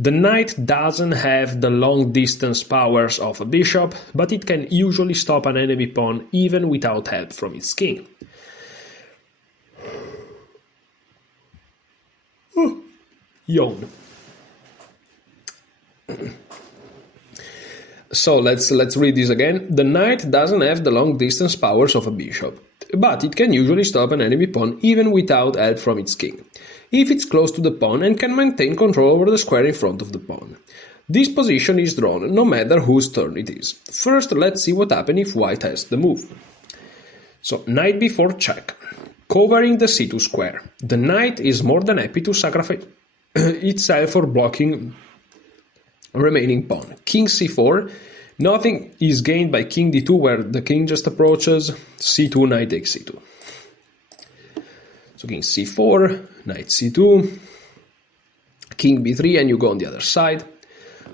The knight doesn't have the long-distance powers of a bishop, but it can usually stop an enemy pawn even without help from its king. Yawn. So let's read this again. The knight doesn't have the long-distance powers of a bishop, but it can usually stop an enemy pawn even without help from its king, if it's close to the pawn and can maintain control over the square in front of the pawn. This position is drawn no matter whose turn it is. First, let's see what happens if white has the move. So, knight b4 check, covering the c2 square. The knight is more than happy to sacrifice itself for blocking remaining pawn. King c4, nothing is gained by king d2 where the king just approaches, c2, knight takes c2. So king c4, knight c2, king b3, and you go on the other side.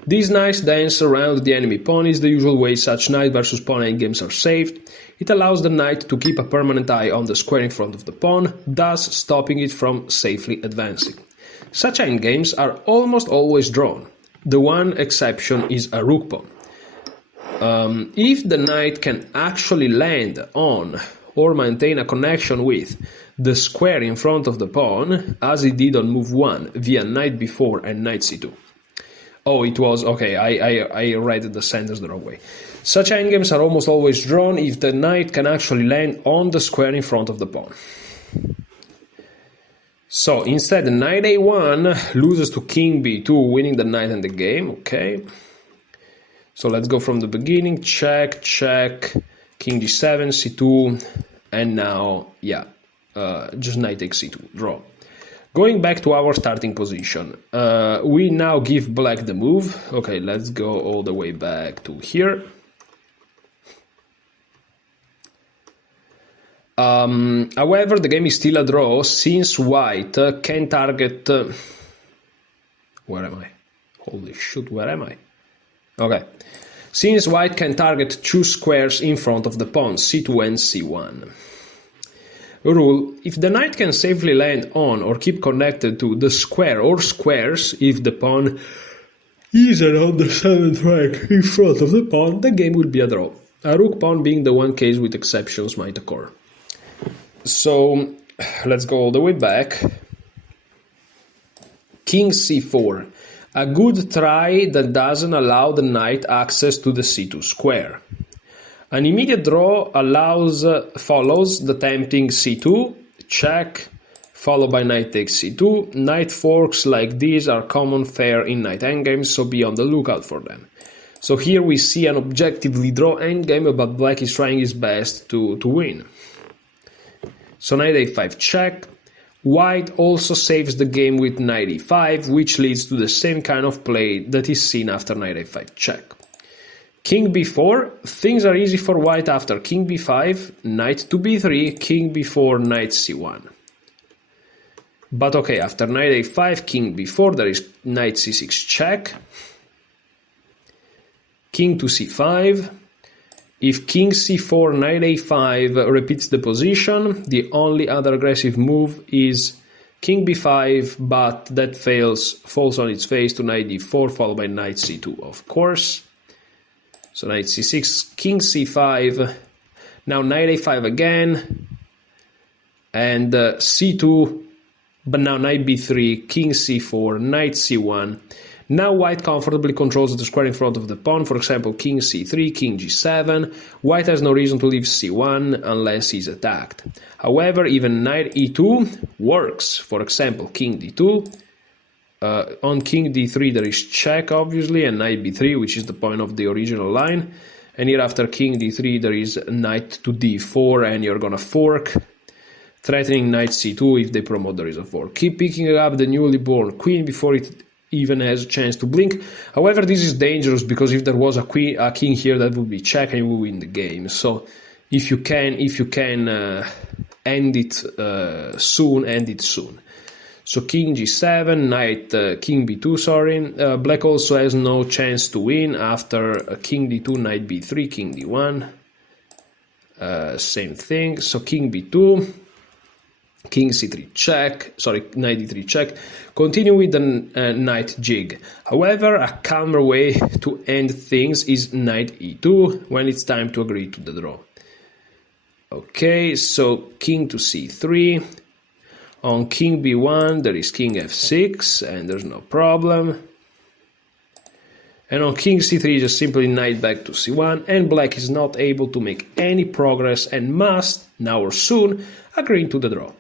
This nice dance around the enemy pawn is the usual way such knight versus pawn endgames are saved. It allows the knight to keep a permanent eye on the square in front of the pawn, thus stopping it from safely advancing. Such endgames are almost always drawn. The one exception is a rook pawn. If the knight can actually land on or maintain a connection with the square in front of the pawn, as it did on move 1 via knight b4 and knight c2. Oh, it was, okay, I read the sentence the wrong way. Such endgames are almost always drawn if the knight can actually land on the square in front of the pawn. So instead, knight a1 loses to king b2, winning the knight and the game, okay. So let's go from the beginning, check, check, king g7, c2, and now, yeah, just knight takes c2, draw. Going back to our starting position, we now give black the move. Okay, let's go all the way back to here. However, the game is still a draw since white can target... where am I? Holy shit, where am I? Okay. Since white can target two squares in front of the pawn, c2 and c1. Rule: if the knight can safely land on or keep connected to the square or squares if the pawn isn't on the 7th rank in front of the pawn, the game will be a draw. A rook pawn being the one case with exceptions might occur. So let's go all the way back. King c4. A good try that doesn't allow the knight access to the c2 square. An immediate draw follows the tempting c2, check, followed by knight takes c2. Knight forks like these are common fare in knight endgames, so be on the lookout for them. So here we see an objectively draw endgame, but black is trying his best to win. So knight a5 check. White also saves the game with knight e5, which leads to the same kind of play that is seen after knight a5 check. King b4, things are easy for white after king b5, knight to b3, king b4, knight c1. But okay, after knight a5, king b4, there is knight c6 check, king to c5. If king c4, knight a5 repeats the position, the only other aggressive move is king b5, but that falls on its face to knight d4, followed by knight c2, of course. So knight c6, king c5, now knight a5 again, and c2, but now knight b3, king c4, knight c1. Now white comfortably controls the square in front of the pawn, for example king c3, king g7. White has no reason to leave c1 unless he's attacked. However, even knight e2 works, for example king d2. On king d3 there is check obviously, and knight b3, which is the point of the original line. And here after king d3 there is knight to d4, and you're gonna fork, threatening knight c2 if they promote there is a fork. Keep picking up the newly born queen before it even has a chance to blink. However, this is dangerous because if there was a king here, that would be check and you will win the game. So if you can end it soon, end it soon. So king g7, knight king b2, sorry. Black also has no chance to win after king d2, knight b3, king d1. Same thing. So king b2, king c3 check, sorry, knight d3 check. Continue with the knight jig. However, a calmer way to end things is knight e2 when it's time to agree to the draw. Okay, so king to c3. On king b1 there is king f6 and there's no problem. And on king c3 just simply knight back to c1, and black is not able to make any progress and must, now or soon, agree to the draw.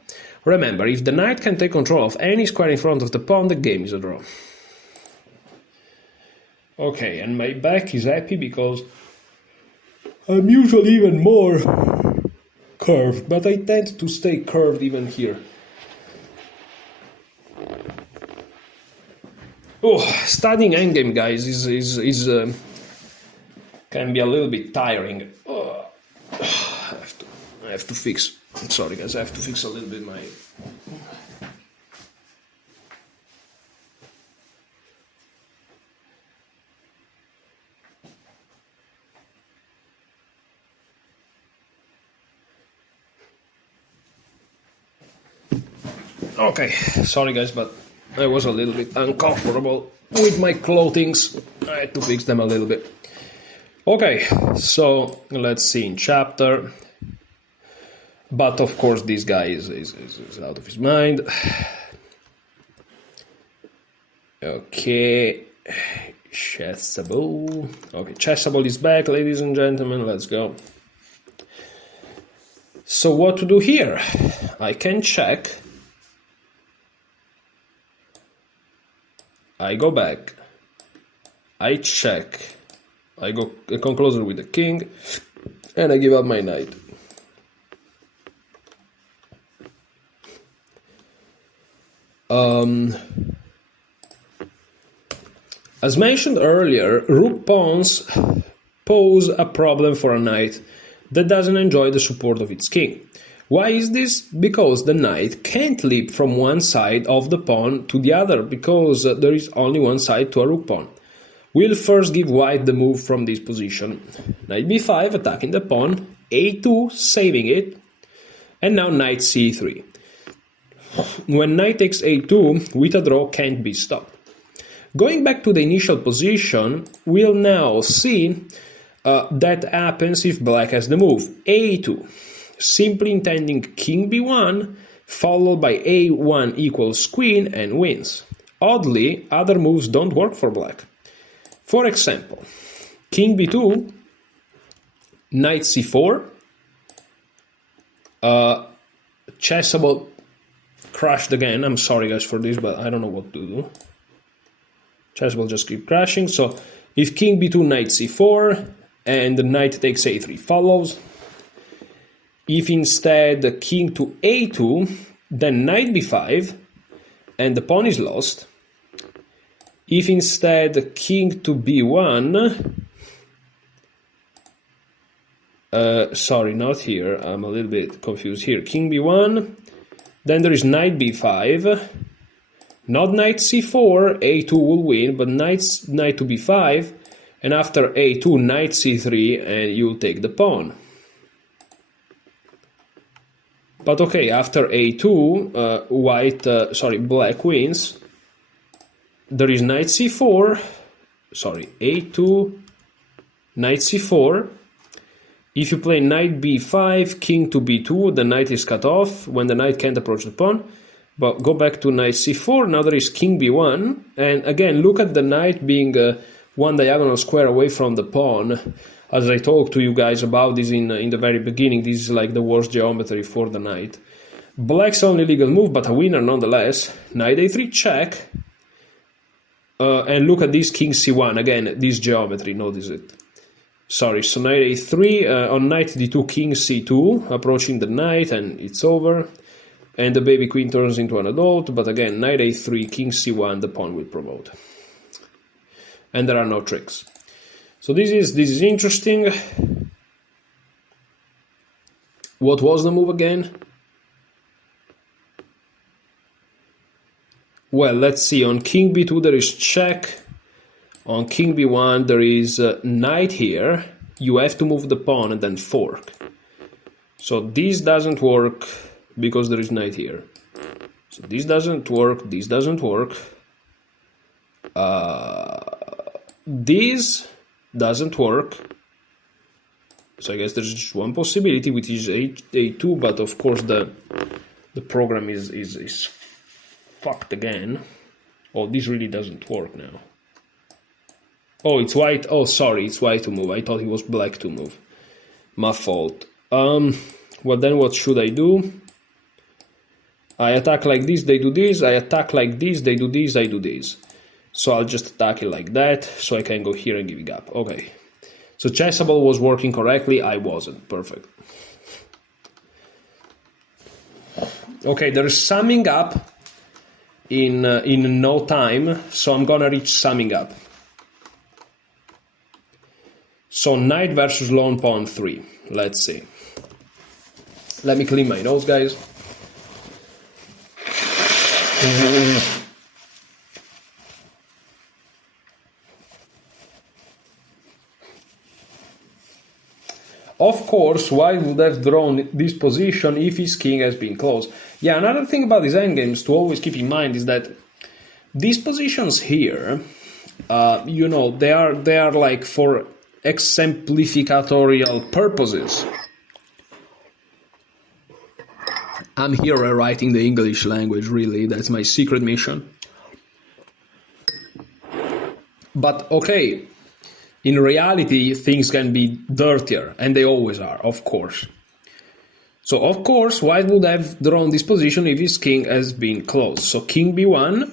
Remember, if the knight can take control of any square in front of the pawn, the game is a draw. Okay, and my back is happy because I'm usually even more curved, but I tend to stay curved even here. Oh, studying endgame, guys, is can be a little bit tiring. Oh, I have to fix. I'm sorry, guys. I have to fix a little bit my. Okay, sorry, guys, but I was a little bit uncomfortable with my clothings. I had to fix them a little bit. Okay, so let's see in chapter. But of course, this guy is out of his mind. Okay, Chessable. Okay, Chessable is back, ladies and gentlemen. Let's go. So what to do here? I can check. I go back. I check. I come closer with the king, and I give up my knight. As mentioned earlier, rook pawns pose a problem for a knight that doesn't enjoy the support of its king. Why is this? Because the knight can't leap from one side of the pawn to the other, because there is only one side to a rook pawn. We'll first give white the move from this position. Knight b5, attacking the pawn, a2, saving it, and now knight c3. When knight takes a2, with a draw can't be stopped. Going back to the initial position, we'll now see that happens if black has the move, a2, simply intending king b1, followed by a1 equals queen and wins. Oddly, other moves don't work for black. For example, king b2, knight c4, Chessable crashed again. I'm sorry guys for this, but I don't know what to do. Chess will just keep crashing. So if king b2, knight c4, and the knight takes a3 follows. If instead king to a2, then knight b5, and the pawn is lost. If instead king to b1, sorry, not here, I'm a little bit confused here. King b1, then there is knight b5, not knight c4, a2 will win, but knight to b5, and after a2, knight c3, and you'll take the pawn. But okay, after a2, black wins. There is knight c4, a2, knight c4. If you play knight b5, king to b2, the knight is cut off when the knight can't approach the pawn. But go back to knight c4, now there is king b1. And again, look at the knight being one diagonal square away from the pawn. As I talked to you guys about this in the very beginning, this is like the worst geometry for the knight. Black's only legal move, but a winner nonetheless. Knight a3 check. And look at this king c1, again, this geometry, notice it. Sorry, so knight a3, on knight d2, king c2, approaching the knight, and it's over. And the baby queen turns into an adult, but again, knight a3, king c1, the pawn will promote. And there are no tricks. So this is interesting. What was the move again? Well, let's see. On king b2 there is check. On king b1 there is knight here. You have to move the pawn and then fork. So this doesn't work because there is knight here. So this doesn't work. This doesn't work. This doesn't work. So I guess there's just one possibility, which is a2, but of course the program is fucked again. Oh, this really doesn't work now. Oh, it's white. Oh, sorry, it's white to move. I thought it was black to move. My fault. Well, then what should I do? I attack like this, they do this. I attack like this, they do this, I do this. So I'll just attack it like that, so I can go here and give it up. Okay. So Chessable was working correctly, I wasn't. Perfect. Okay, there is summing up in no time, so I'm gonna reach summing up. So knight versus lone pawn 3. Let's see. Let me clean my nose, guys. Of course, white would have drawn this position if his king has been close. Yeah, another thing about these endgames to always keep in mind is that these positions here, you know, they are like for exemplificatorial purposes. I'm here rewriting the English language, really. That's my secret mission. But okay, in reality, things can be dirtier, and they always are, of course. So, of course, white would have drawn this position if his king has been close. So, king b1.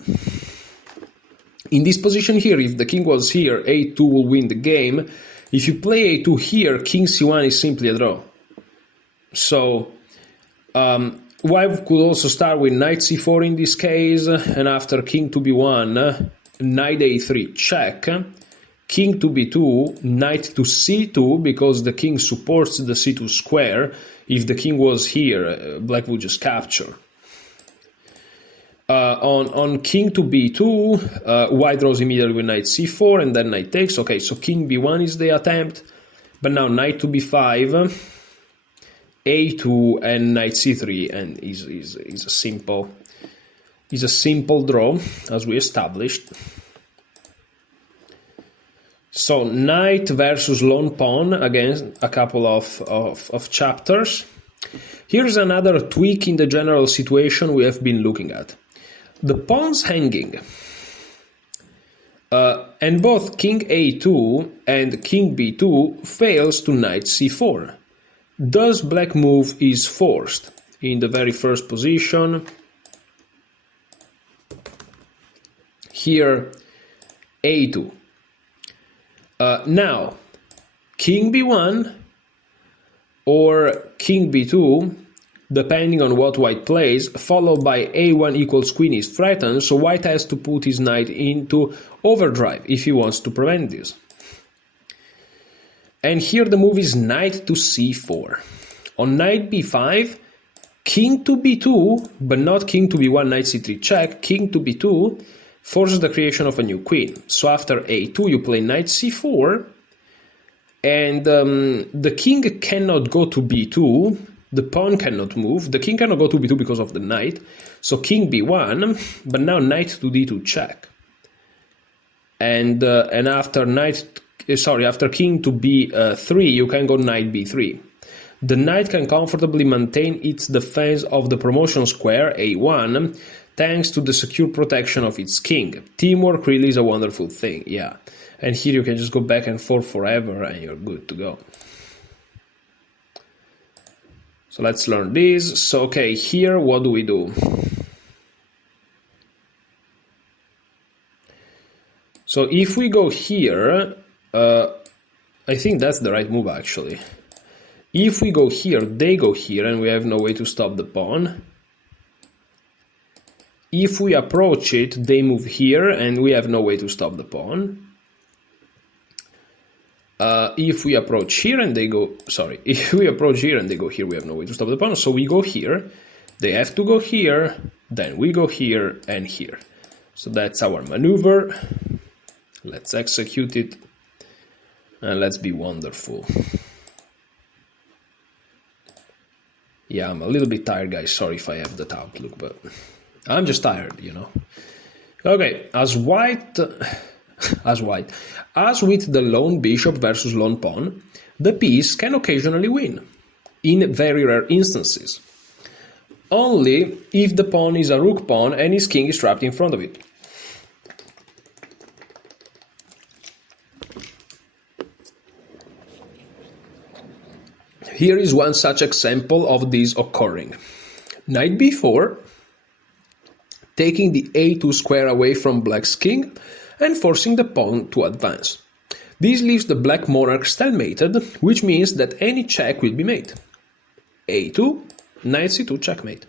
In this position here, if the king was here, a2 will win the game. If you play a2 here, king c1 is simply a draw. So, white could also start with knight c4 in this case, and after king to b1, knight a3 check, king to b2, knight to c2, because the king supports the c2 square. If the king was here, black would just capture. On king to b2, white draws immediately with knight c4, and then knight takes. Okay, so king b1 is the attempt, but now knight to b5, a2, and knight c3, and is a simple draw, as we established. So knight versus lone pawn, again, a couple of chapters. Here's another tweak in the general situation we have been looking at. The pawn's hanging, and both king a2 and king b2 fails to knight c4. Thus, black move is forced in the very first position. here a2. Now, king b1 or king b2, depending on what white plays, followed by a1 equals queen is threatened, so white has to put his knight into overdrive if he wants to prevent this. And here the move is knight to c4. On knight b5, king to b2, but not king to b1, knight c3 check, king to b2 forces the creation of a new queen. So after a2 you play knight c4, and the king cannot go to b2, the pawn cannot move, the king cannot go to b2 because of the knight, so king b1, but now knight to d2 check. And after after king to b3, you can go knight b3. The knight can comfortably maintain its defense of the promotion square, a1, thanks to the secure protection of its king. Teamwork really is a wonderful thing, yeah. And here you can just go back and forth forever and you're good to go. So let's learn this. So, okay, here what do we do? So if we go here, I think that's the right move actually. If we go here, they go here, and we have no way to stop the pawn. If we approach it, they move here, and we have no way to stop the pawn. If we approach here and they go, if we approach here and they go here, we have no way to stop the pawn. So we go here, they have to go here, then we go here and here. So that's our maneuver. Let's execute it, and let's be wonderful. Yeah, I'm a little bit tired, guys. Sorry if I have that outlook, but I'm just tired, you know. Okay, as with the lone bishop versus lone pawn, the piece can occasionally win, in very rare instances. Only if the pawn is a rook pawn and his king is trapped in front of it. Here is one such example of this occurring. Knight b4, taking the a2 square away from black's king and forcing the pawn to advance. This leaves the black monarch stalemated, which means that any check will be made. a2, knight c2 checkmate.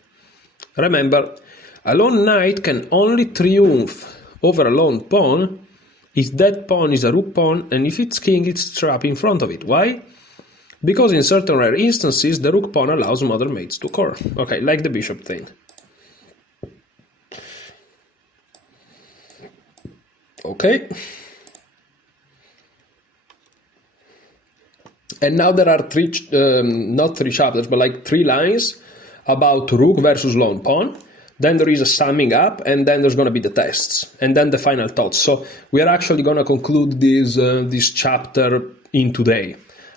Remember, a lone knight can only triumph over a lone pawn if that pawn is a rook pawn and if its king is trapped in front of it. Why? Because in certain rare instances, the rook pawn allows mother mates to occur. Okay, like the bishop thing. Okay. And now there are not three chapters, but like 3 lines about rook versus lone pawn. Then there is a summing up, and then there's going to be the tests, and then the final thoughts. So we are actually going to conclude this chapter in today.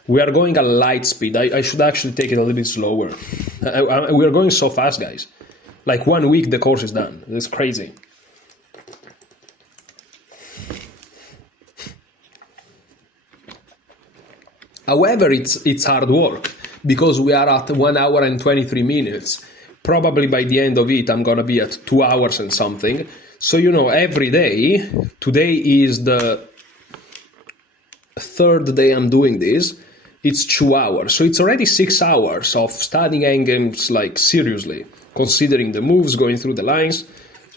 We are going at light speed. I should actually take it a little bit slower. We are going so fast, guys. Like 1 week, the course is done. It's crazy. However, it's hard work because we are at 1 hour and 23 minutes. Probably by the end of it, I'm going to be at 2 hours and something. So, you know, every day, today is the 3rd day I'm doing this. It's 2 hours. So it's already 6 hours of studying endgames, like seriously, considering the moves, going through the lines.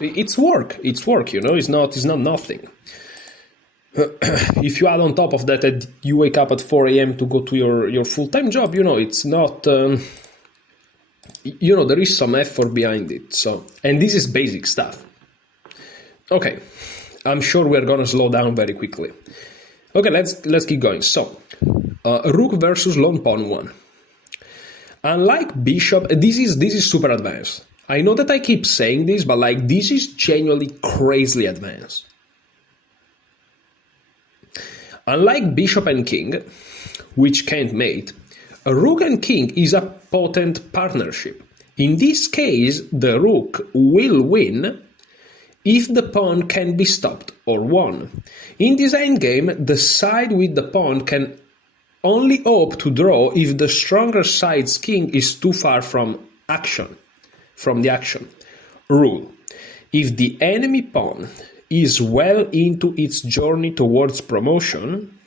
It's work, you know, it's not nothing. If you add on top of that you wake up at 4 a.m. to go to your full-time job, you know, it's not, you know, there is some effort behind it. So, and this is basic stuff. Okay, I'm sure we're gonna slow down very quickly. Okay, let's keep going. So, rook versus lone pawn 1. Unlike bishop, this is super advanced. I know that I keep saying this, but like this is genuinely crazily advanced. Unlike bishop and king, which can't mate, a rook and king is a potent partnership. In this case, the rook will win if the pawn can be stopped or won. In this endgame, the side with the pawn can only hope to draw if the stronger side's king is too far from the action. Rule: if the enemy pawn is well into its journey towards promotion,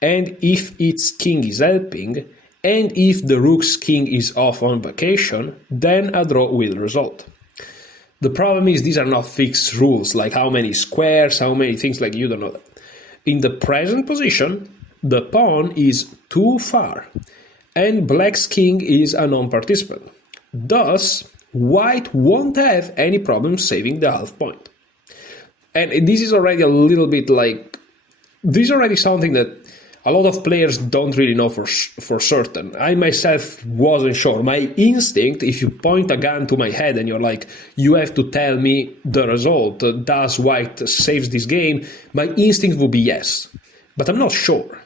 and if its king is helping, and if the rook's king is off on vacation, then a draw will result. The problem is these are not fixed rules, like how many squares, how many things, like you don't know that. In the present position, the pawn is too far, and black's king is a non-participant. Thus, white won't have any problem saving the half point. And this is already a little bit like, this is already something that a lot of players don't really know for certain. I myself wasn't sure. My instinct, if you point a gun to my head and you're like, you have to tell me the result, does white saves this game? My instinct would be yes. But I'm not sure.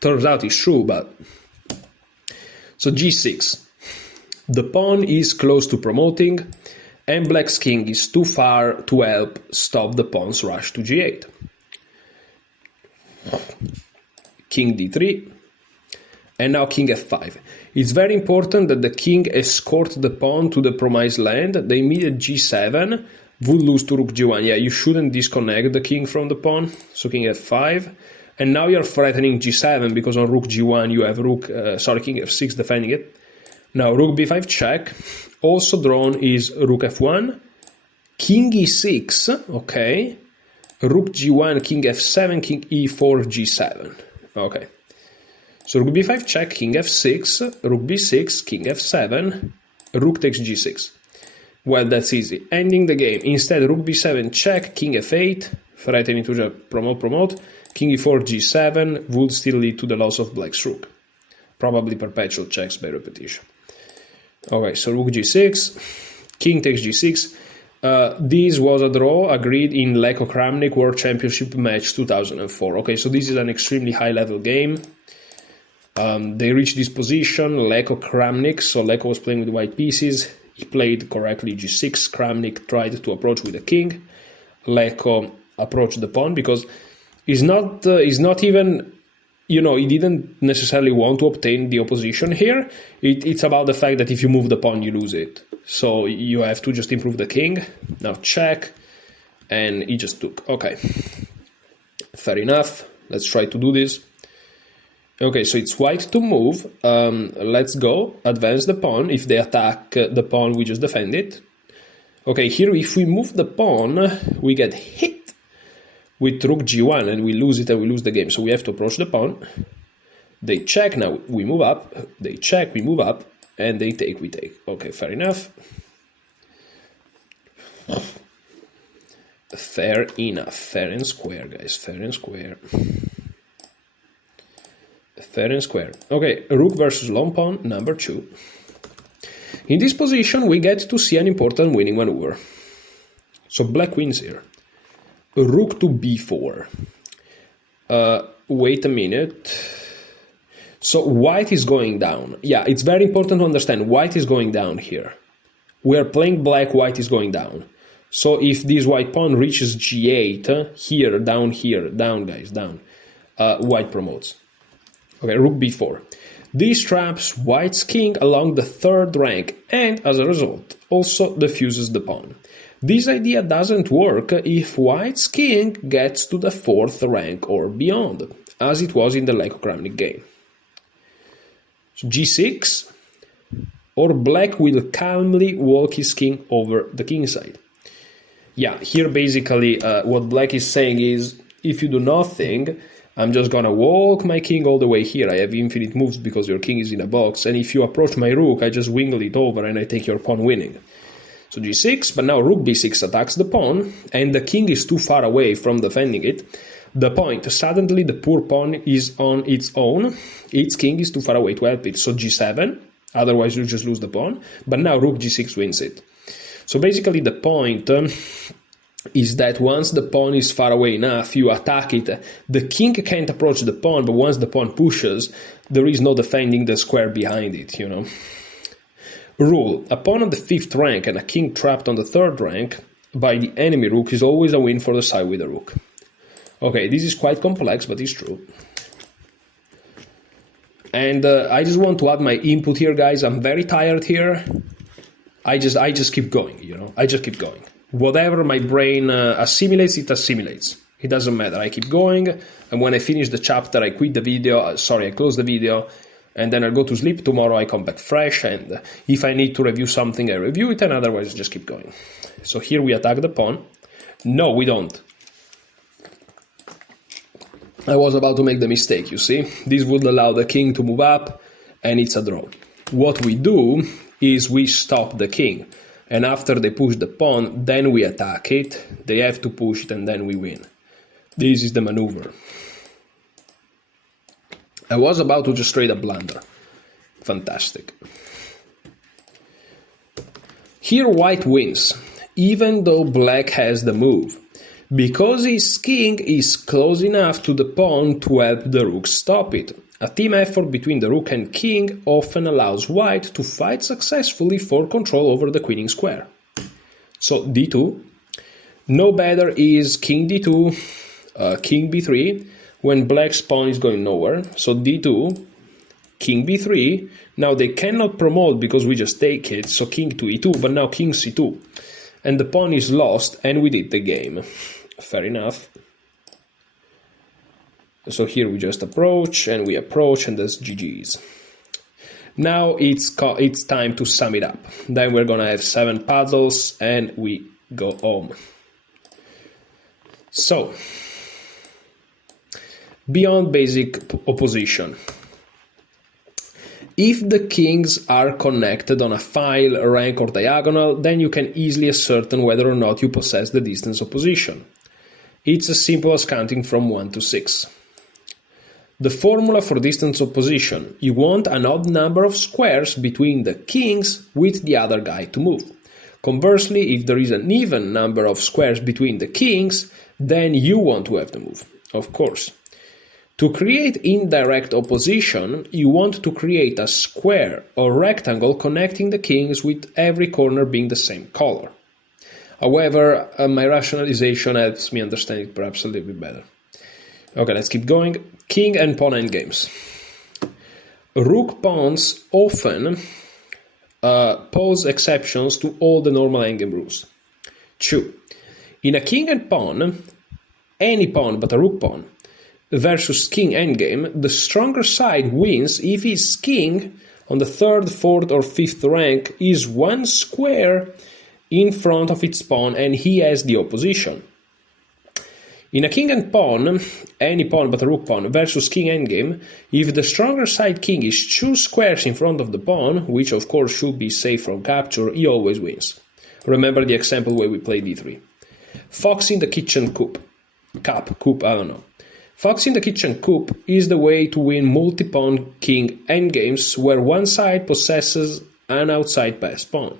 Turns out it's true, but... So g6. The pawn is close to promoting, and black's king is too far to help stop the pawn's rush to g8. King d3, and now king f5. It's very important that the king escort the pawn to the promised land. The immediate g7 would lose to rook g1. Yeah, you shouldn't disconnect the king from the pawn. So king f5, and now you're threatening g7 because on rook g1 you have king f6 defending it. Now rook b5 check. Also drawn is rook f1, king e6, okay, rook g1, king f7, king e4, g7. Okay, so rook b5 check, king f6, rook b6, king f7, rook takes g6. Well, that's easy. Ending the game. Instead, rook b7 check, king f8, threatening to just promote, king e4, g7 would still lead to the loss of black's rook. Probably perpetual checks by repetition. Okay, so rook g6, king takes g6. This was a draw agreed in Leko Kramnik World Championship match 2004. Okay, so this is an extremely high-level game. They reached this position, Leko Kramnik, so Leko was playing with white pieces. He played correctly g6. Kramnik tried to approach with the king. Leko approached the pawn because he's not even... You know, he didn't necessarily want to obtain the opposition here. It's about the fact that if you move the pawn, you lose it. So you have to just improve the king. Now check. And he just took. Okay. Fair enough. Let's try to do this. Okay, so it's white to move. Let's go. Advance the pawn. If they attack the pawn, we just defend it. Okay, here if we move the pawn, we get hit with rook g1 and we lose it and we lose the game. So we have to approach the pawn. They check, now we move up. They check, we move up, and they take, we take. Okay, fair enough. Fair enough. Fair and square, guys. Fair and square. Fair and square. Okay, rook versus long pawn, number 2. In this position, we get to see an important winning maneuver. So black wins here. Rook to b4. Wait a minute. So white is going down. Yeah, it's very important to understand. White is going down here. We are playing black, white is going down. So if this white pawn reaches g8, here, down, guys, down, white promotes. Okay, rook b4. This traps white's king along the 3rd rank and, as a result, also defuses the pawn. This idea doesn't work if white's king gets to the 4th rank or beyond, as it was in the Leko Kramnik game. So g6, or black will calmly walk his king over the king side. Yeah, here basically what black is saying is, if you do nothing, I'm just gonna walk my king all the way here. I have infinite moves because your king is in a box, and if you approach my rook, I just wiggle it over and I take your pawn winning. So g6, but now rook b6 attacks the pawn, and the king is too far away from defending it. The point, suddenly the poor pawn is on its own, its king is too far away to help it. So g7, otherwise you just lose the pawn, but now rook g6 wins it. So basically the point is that once the pawn is far away enough, you attack it. The king can't approach the pawn, but once the pawn pushes, there is no defending the square behind it, you know. Rule: a pawn on the 5th rank and a king trapped on the 3rd rank by the enemy rook is always a win for the side with the rook. Okay, this is quite complex, but it's true. And I just want to add my input here, guys. I'm very tired here. I just keep going, you know. I just keep going. Whatever my brain assimilates, it assimilates. It doesn't matter. I keep going, and when I finish the chapter, I quit the video. I close the video, and then I'll go to sleep. Tomorrow I come back fresh, and if I need to review something, I review it, and otherwise just keep going. So here we attack the pawn. No, we don't. I was about to make the mistake, you see. This would allow the king to move up, and it's a draw. What we do is we stop the king, and after they push the pawn, then we attack it. They have to push it, and then we win. This is the maneuver. I was about to just straight up blunder. Fantastic. Here white wins, even though black has the move, because his king is close enough to the pawn to help the rook stop it. A team effort between the rook and king often allows white to fight successfully for control over the queening square. So d2. No better is king d2, king b3, when black's pawn is going nowhere. So d2, king b3. Now they cannot promote because we just take it, so king to e2, but now king c2. And the pawn is lost, and we did the game. Fair enough. So here we just approach, and we approach, and that's GG's. Now it's time to sum it up. Then we're gonna have 7 puzzles, and we go home. So, beyond basic opposition. If the kings are connected on a file, rank, or diagonal, then you can easily ascertain whether or not you possess the distance opposition. It's as simple as counting from 1 to 6. The formula for distance opposition: you want an odd number of squares between the kings with the other guy to move. Conversely, if there is an even number of squares between the kings, then you want to have the move, of course. To create indirect opposition, you want to create a square or rectangle connecting the kings with every corner being the same color. However, my rationalization helps me understand it perhaps a little bit better. Okay, let's keep going. King and pawn endgames. Rook pawns often pose exceptions to all the normal endgame rules. 2. In a king and pawn, any pawn but a rook pawn, versus king endgame, the stronger side wins if his king on the 3rd, 4th, or 5th rank is 1 square in front of its pawn and he has the opposition. In a king and pawn, any pawn but a rook pawn, versus king endgame, if the stronger side king is 2 squares in front of the pawn, which of course should be safe from capture, he always wins. Remember the example where we played d3. Fox in the kitchen coup, I don't know. Fox in the kitchen coup is the way to win multi-pawn king endgames where one side possesses an outside passed pawn.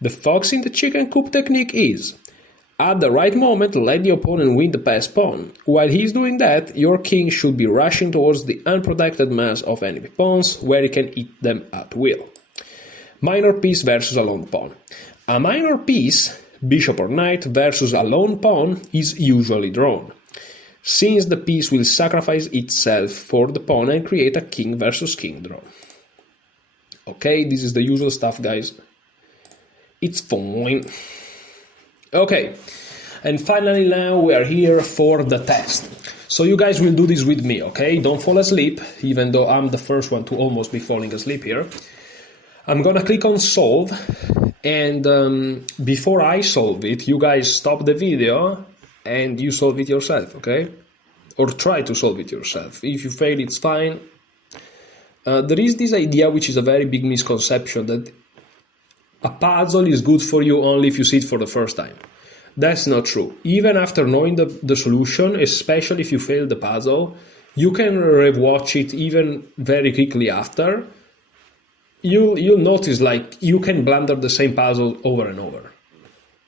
The fox in the chicken coup technique is: at the right moment, let the opponent win the passed pawn. While he's doing that, your king should be rushing towards the unprotected mass of enemy pawns, where he can eat them at will. Minor piece versus a lone pawn. A minor piece, bishop or knight, versus a lone pawn is usually drawn, since the piece will sacrifice itself for the pawn and create a king versus king draw. Okay, this is the usual stuff, guys. It's fine. Okay, and finally now we are here for the test. So you guys will do this with me, okay? Don't fall asleep, even though I'm the first one to almost be falling asleep here. I'm gonna click on solve, and before I solve it, you guys stop the video and you solve it yourself, okay? Or try to solve it yourself. If you fail, it's fine. There is this idea, which is a very big misconception, that a puzzle is good for you only if you see it for the first time. That's not true. Even after knowing the solution, especially if you fail the puzzle, you can rewatch it even very quickly after. You'll notice, like, you can blunder the same puzzle over and over.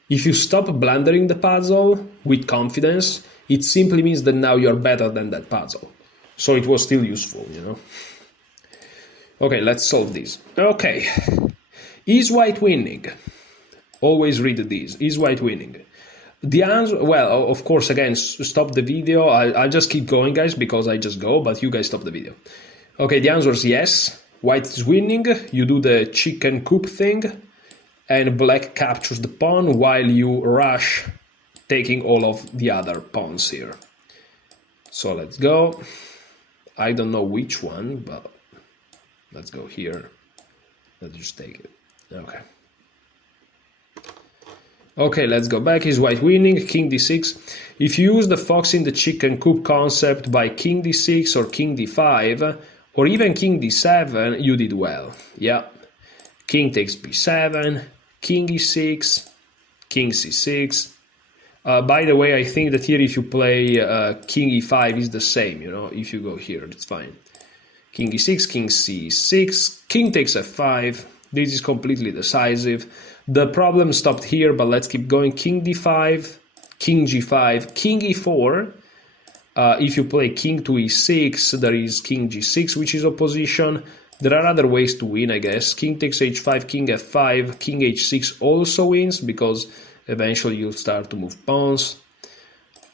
If you stop blundering the puzzle with confidence, it simply means that now you're better than that puzzle. So it was still useful, you know? Okay, let's solve this. Okay. Is white winning? Always read these. Is white winning? The answer, well, of course, again, stop the video. I'll just keep going, guys, because I just go, but you guys stop the video. Okay, the answer is yes. White is winning. You do the chicken coop thing, and black captures the pawn while you rush, taking all of the other pawns here. So let's go. I don't know which one, but let's go here. Let's just take it. Okay. Okay, let's go back. Is white winning? King d6. If you use the fox in the chicken coop concept by king d6 or king d5, or even king d7, you did well. Yeah. King takes b7, king e6, king c6. By the way, I think that here if you play king e5 is the same, you know, if you go here, it's fine. King e6, king c6, king takes f5. This is completely decisive. The problem stopped here, but let's keep going. King d5, king g5, king e4. If you play king to e6, there is king g6, which is opposition. There are other ways to win, I guess. King takes h5, king f5, king h6 also wins, because eventually you'll start to move pawns.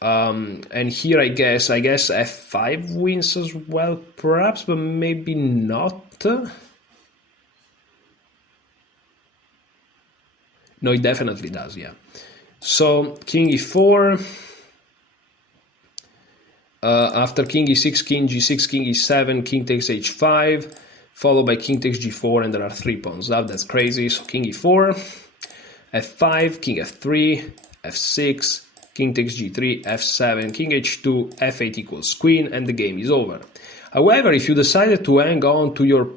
And here I guess f5 wins as well, perhaps, but maybe not. No, it definitely does, yeah. So king e4. After king e6, king g6, king e7, king takes h5, followed by king takes g4, and there are 3 pawns up. That's crazy. So king e4, f5, king f3, f6, king takes g3, f7, king h2, f8 equals queen, and the game is over. However, if you decided to hang on to your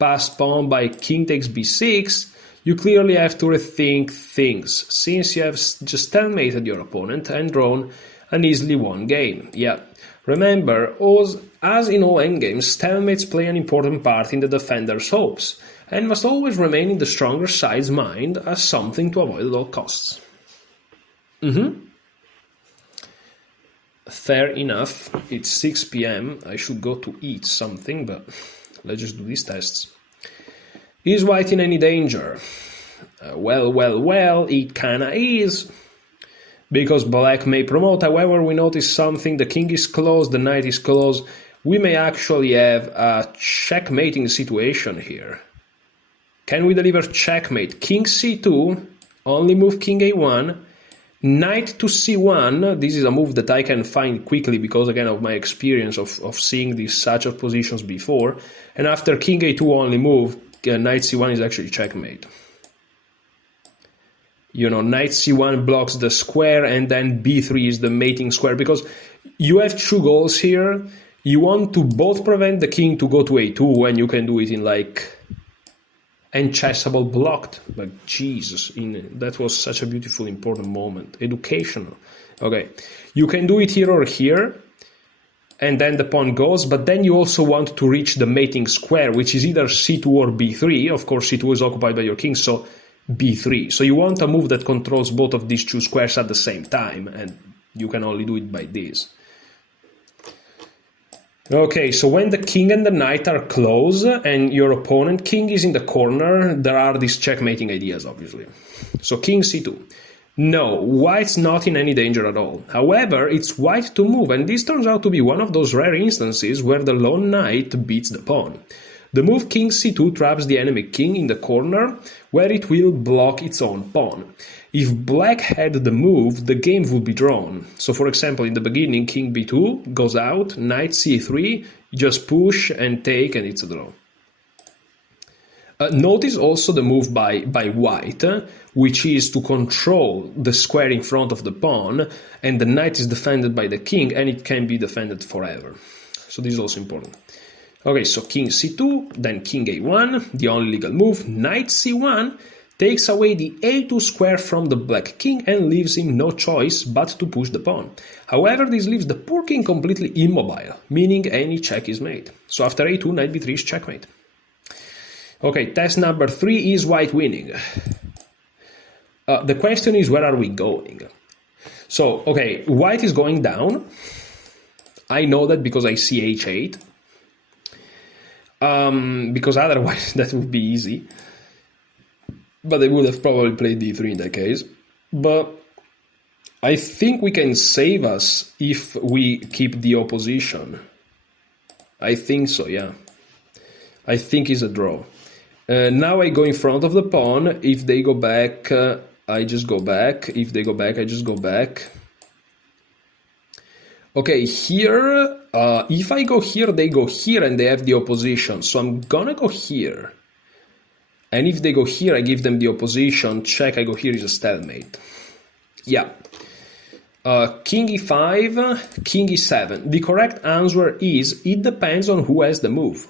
passed pawn by king takes b6, you clearly have to rethink things, since you have just stalemated your opponent and drawn an easily won game. Yeah, remember, as in all endgames, stalemates play an important part in the defender's hopes, and must always remain in the stronger side's mind as something to avoid at all costs. Fair enough. It's 6 p.m. I should go to eat something, but let's just do these tests. Is white in any danger? Well, it kinda is. Because black may promote, however, we notice something. The king is close, the knight is close. We may actually have a checkmating situation here. Can we deliver checkmate? King c2, only move king a1. Knight to c1, this is a move that I can find quickly because, again, of my experience of seeing these such of positions before. And after king a2 only move, knight c1 is actually checkmate. You know, knight c1 blocks the square, and then b3 is the mating square, because you have 2 goals here. You want to both prevent the king to go to a2, and you can do it in like unchessable blocked. Like, Jesus, that was such a beautiful, important moment. Educational. Okay, you can do it here or here, and then the pawn goes, but then you also want to reach the mating square, which is either c2 or b3. Of course, c2 is occupied by your king, so b3. So you want a move that controls both of these 2 squares at the same time, and you can only do it by this. Okay, so when the king and the knight are close and your opponent king is in the corner, there are these checkmating ideas, obviously. So king c2. No, white's not in any danger at all. However, it's white to move, and this turns out to be one of those rare instances where the lone knight beats the pawn. The move king c2 traps the enemy king in the corner, where it will block its own pawn. If black had the move, the game would be drawn. So, for example, in the beginning, king b2 goes out, knight c3, you just push and take, and it's a draw. Notice also the move by white, which is to control the square in front of the pawn, and the knight is defended by the king, and it can be defended forever. So this is also important. Okay, so king c2, then king a1, the only legal move, knight c1, takes away the a2 square from the black king and leaves him no choice but to push the pawn. However, this leaves the poor king completely immobile, meaning any check is made. So after a2, knight b3 is checkmate. Okay, test number 3, is white winning? The question is, where are we going? So, okay, white is going down. I know that because I see h8. Because otherwise that would be easy. But I would have probably played d3 in that case. But I think we can save us if we keep the opposition. I think so, yeah. I think it's a draw. Now I go in front of the pawn. If they go back, I just go back. If they go back, I just go back. Okay, here, if I go here, they go here and they have the opposition. So I'm gonna go here. And if they go here, I give them the opposition. Check, I go here, is a stalemate. Yeah. King e5, king e7. The correct answer is, it depends on who has the move.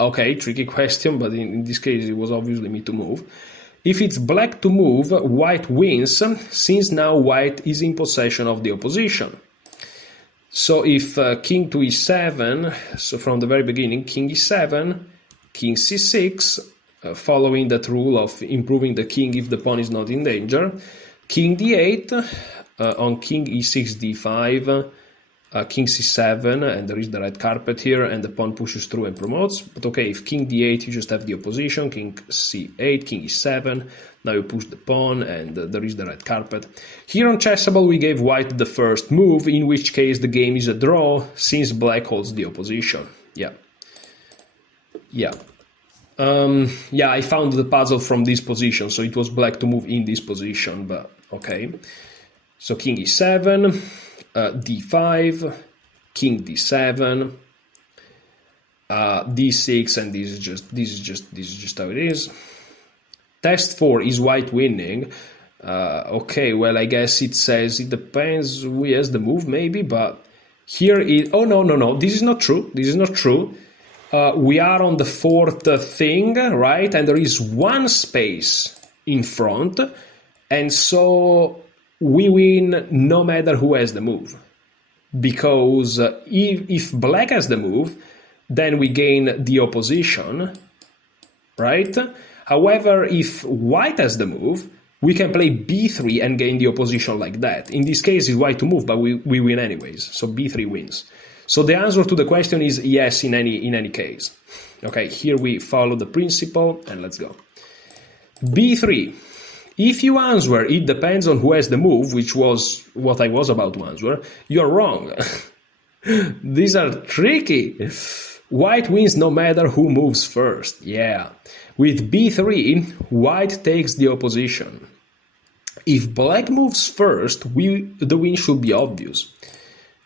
Okay, tricky question, but in this case it was obviously me to move. If it's black to move, white wins, since now white is in possession of the opposition. So if king to e7, so from the very beginning, king e7, king c6, following that rule of improving the king if the pawn is not in danger, king d8, on king e6, d5, king c7, and there is the red carpet here, and the pawn pushes through and promotes. But okay, if king d8, you just have the opposition, king c8, king e7, now you push the pawn, and there is the red carpet. Here on Chessable, we gave white the first move, in which case the game is a draw, since black holds the opposition. Yeah. Yeah. Yeah, I found the puzzle from this position, so it was black to move in this position, but okay. So king e7, d5, king d7, d6, and this is just how it is. Test 4 is white winning. Okay, well, I guess it says it depends who has the move, maybe, but here is, oh no, this is not true. This is not true. We are on the fourth thing, right? And there is one space in front, and so we win no matter who has the move. Because if black has the move, then we gain the opposition, right? However, if white has the move, we can play b3 and gain the opposition like that. In this case, it's white to move, but we win anyways, so b3 wins. So the answer to the question is yes in any case. Okay, here we follow the principle, and let's go. b3. If you answer, it depends on who has the move, which was what I was about to answer, you're wrong. These are tricky. White wins no matter who moves first. Yeah. With b3, white takes the opposition. If black moves first, the win should be obvious.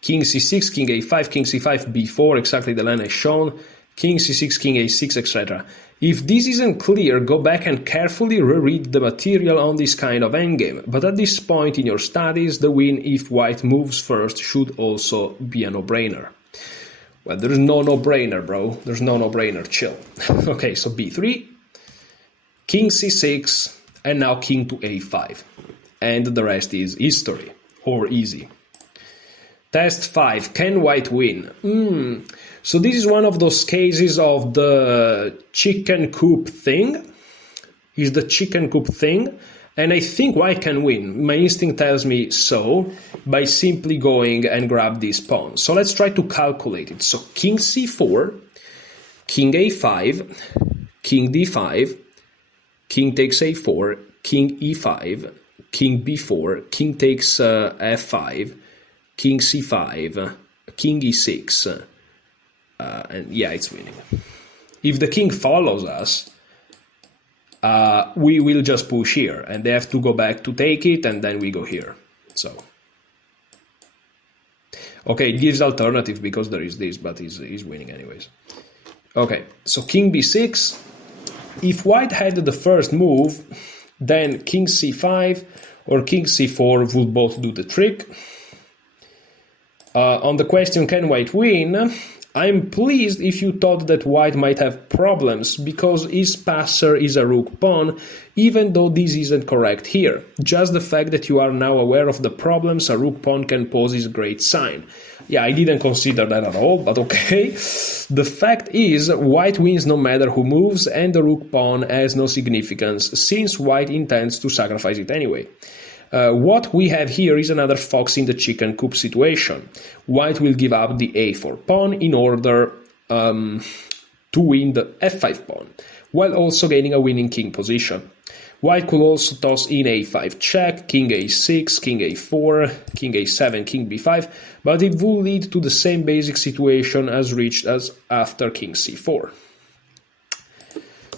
King c6, king a5, king c5, b4, exactly the line I shown, king c6, king a6, etc. If this isn't clear, go back and carefully reread the material on this kind of endgame, but at this point in your studies, the win if white moves first should also be a no-brainer. Well, there's no no-brainer, bro. There's no no-brainer, chill. Okay, so b3, king c6, and now king to a5. And the rest is history, or easy. Test 5, can white win? So this is one of those cases of the chicken coop thing. Is the chicken coop thing. And I think white can win. My instinct tells me so, by simply going and grab this pawn. So let's try to calculate it. So king c4, king a5, king d5, king takes a4, king e5, king b4, king takes f5, king c5, king e6, and yeah, it's winning. If the king follows us, we will just push here, and they have to go back to take it, and then we go here. So, okay, it gives alternative because there is this, but he's winning anyways. Okay, so king b6. If white had the first move, then king c5 or king c4 would both do the trick. On the question, can white win? I'm pleased if you thought that white might have problems, because his passer is a rook pawn, even though this isn't correct here. Just the fact that you are now aware of the problems a rook pawn can pose is a great sign. Yeah, I didn't consider that at all, but okay. The fact is, white wins no matter who moves, and the rook pawn has no significance, since white intends to sacrifice it anyway. What we have here is another fox in the chicken coop situation. White will give up the a4 pawn in order to win the f5 pawn, while also gaining a winning king position. White could also toss in a5 check, king a6, king a4, king a7, king b5, but it would lead to the same basic situation as reached as after king c4.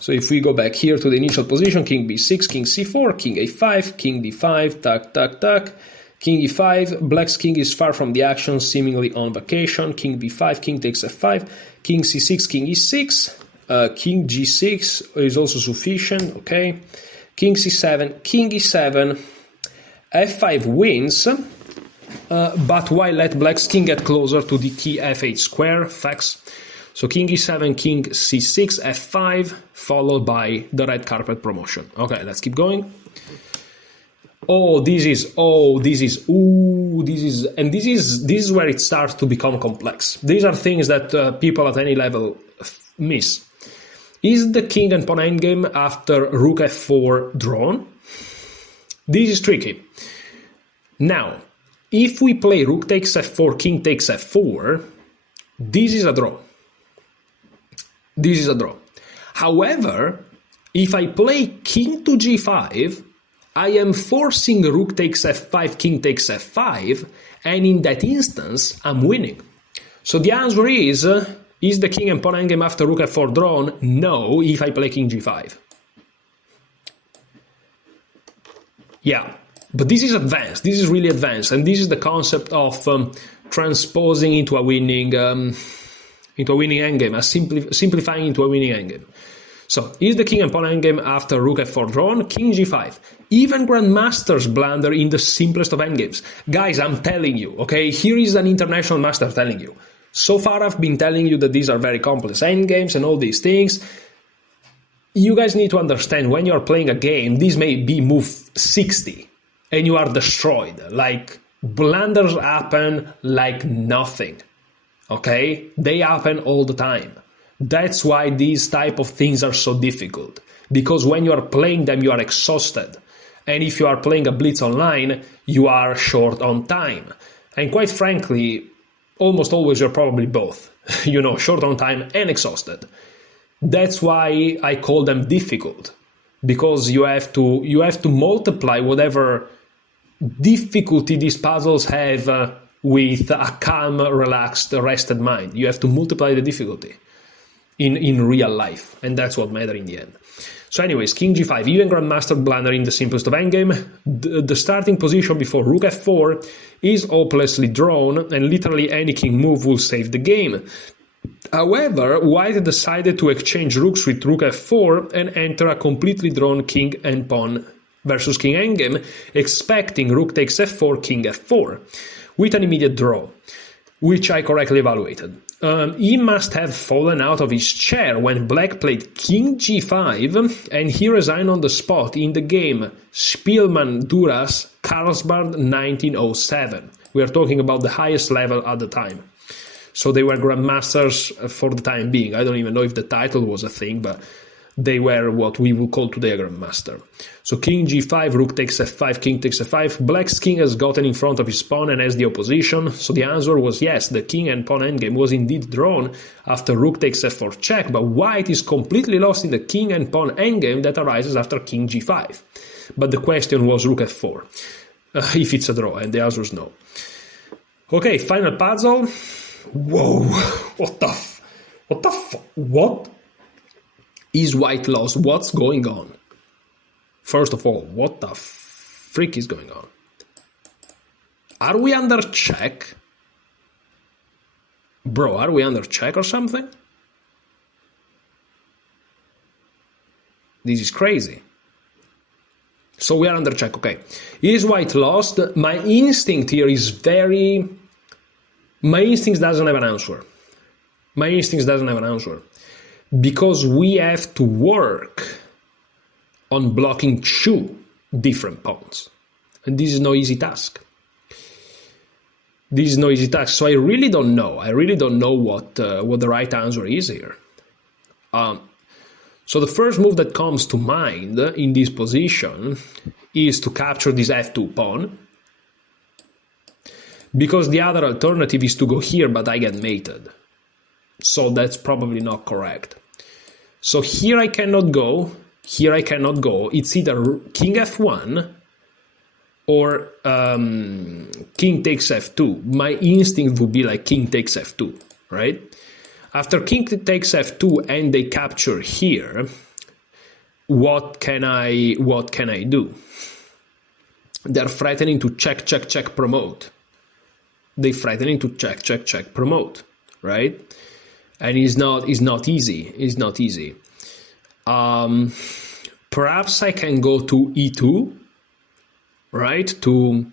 So if we go back here to the initial position, king b6, king c4, king a5, king d5, tuck, tuck, tuck, king e5, black's king is far from the action, seemingly on vacation, king b5, king takes f5, king c6, king e6, king g6 is also sufficient, okay, king c7, king e7, f5 wins, but why let black's king get closer to the key f8 square, facts. So king e7, king c6, f5, followed by the red carpet promotion. Okay, let's keep going. This is where it starts to become complex. These are things that people at any level miss. Is the king and pawn endgame after rook f4 drawn? This is tricky. Now, if we play rook takes f4, king takes f4, this is a draw. This is a draw. However, if I play king to g5, I am forcing rook takes f5, king takes f5, and in that instance, I'm winning. So the answer is the king and pawn endgame after rook f4 drawn? No, if I play king g5. Yeah, but this is advanced. This is really advanced, and this is the concept of transposing into a winning endgame, simplifying into a winning endgame. So, is the king and pawn endgame after rook f4 drawn? King g5. Even grandmasters blunder in the simplest of endgames. Guys, I'm telling you, okay? Here is an international master telling you. So far, I've been telling you that these are very complex endgames and all these things. You guys need to understand, when you're playing a game, this may be move 60, and you are destroyed. Like, blunders happen like nothing. Okay? They happen all the time. That's why these type of things are so difficult. Because when you are playing them, you are exhausted. And if you are playing a blitz online, you are short on time. And quite frankly, almost always you're probably both. Short on time and exhausted. That's why I call them difficult. Because you have to multiply whatever difficulty these puzzles have with a calm, relaxed, rested mind. You have to multiply the difficulty in real life, and that's what matters in the end. So anyways, king g5, even grandmaster blunder in the simplest of endgame. The starting position before rook f4 is hopelessly drawn, and literally any king move will save the game. However, white decided to exchange rooks with rook f4 and enter a completely drawn king and pawn versus king endgame, expecting rook takes f4, king f4, with an immediate draw, which I correctly evaluated. He must have fallen out of his chair when black played king g5, and he resigned on the spot in the game Spielman Duras Carlsbad 1907. We are talking about the highest level at the time. So they were grandmasters for the time being. I don't even know if the title was a thing, but they were what we would call today a grandmaster. So king g5, rook takes f5, king takes f5. Black's king has gotten in front of his pawn and has the opposition. So the answer was yes, the king and pawn endgame was indeed drawn after rook takes f4 check, but white is completely lost in the king and pawn endgame that arises after king g5. But the question was rook f4, if it's a draw, and the answer is no. Okay, final puzzle. Whoa, what is white lost? What's going on? First of all, what the freak is going on? Are we under check? Bro, are we under check or something? This is crazy. So we are under check, okay. Is white lost? My instinct here is very... My instinct doesn't have an answer. Because we have to work on blocking two different pawns. And this is no easy task. So I really don't know. What the right answer is here. So the first move that comes to mind in this position is to capture this f2 pawn. Because the other alternative is to go here, but I get mated. So that's probably not correct. So here I cannot go. It's either king f1 or king takes f2. My instinct would be like king takes f2, right? After king takes f2 and they capture here, what can I do? They're threatening to check, promote. They're threatening to check, promote, right? And it's not easy. It's not easy. Perhaps I can go to e2, right? To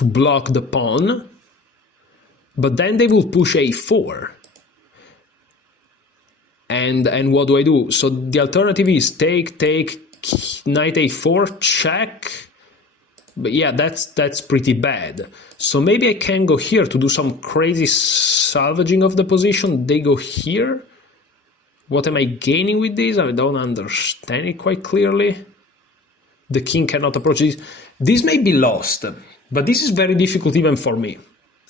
block the pawn. But then they will push a4. And what do I do? So the alternative is take, knight a4, check. But yeah, that's pretty bad. So maybe I can go here to do some crazy salvaging of the position. They go here. What am I gaining with this? I don't understand it quite clearly. The king cannot approach this. This may be lost, but this is very difficult even for me.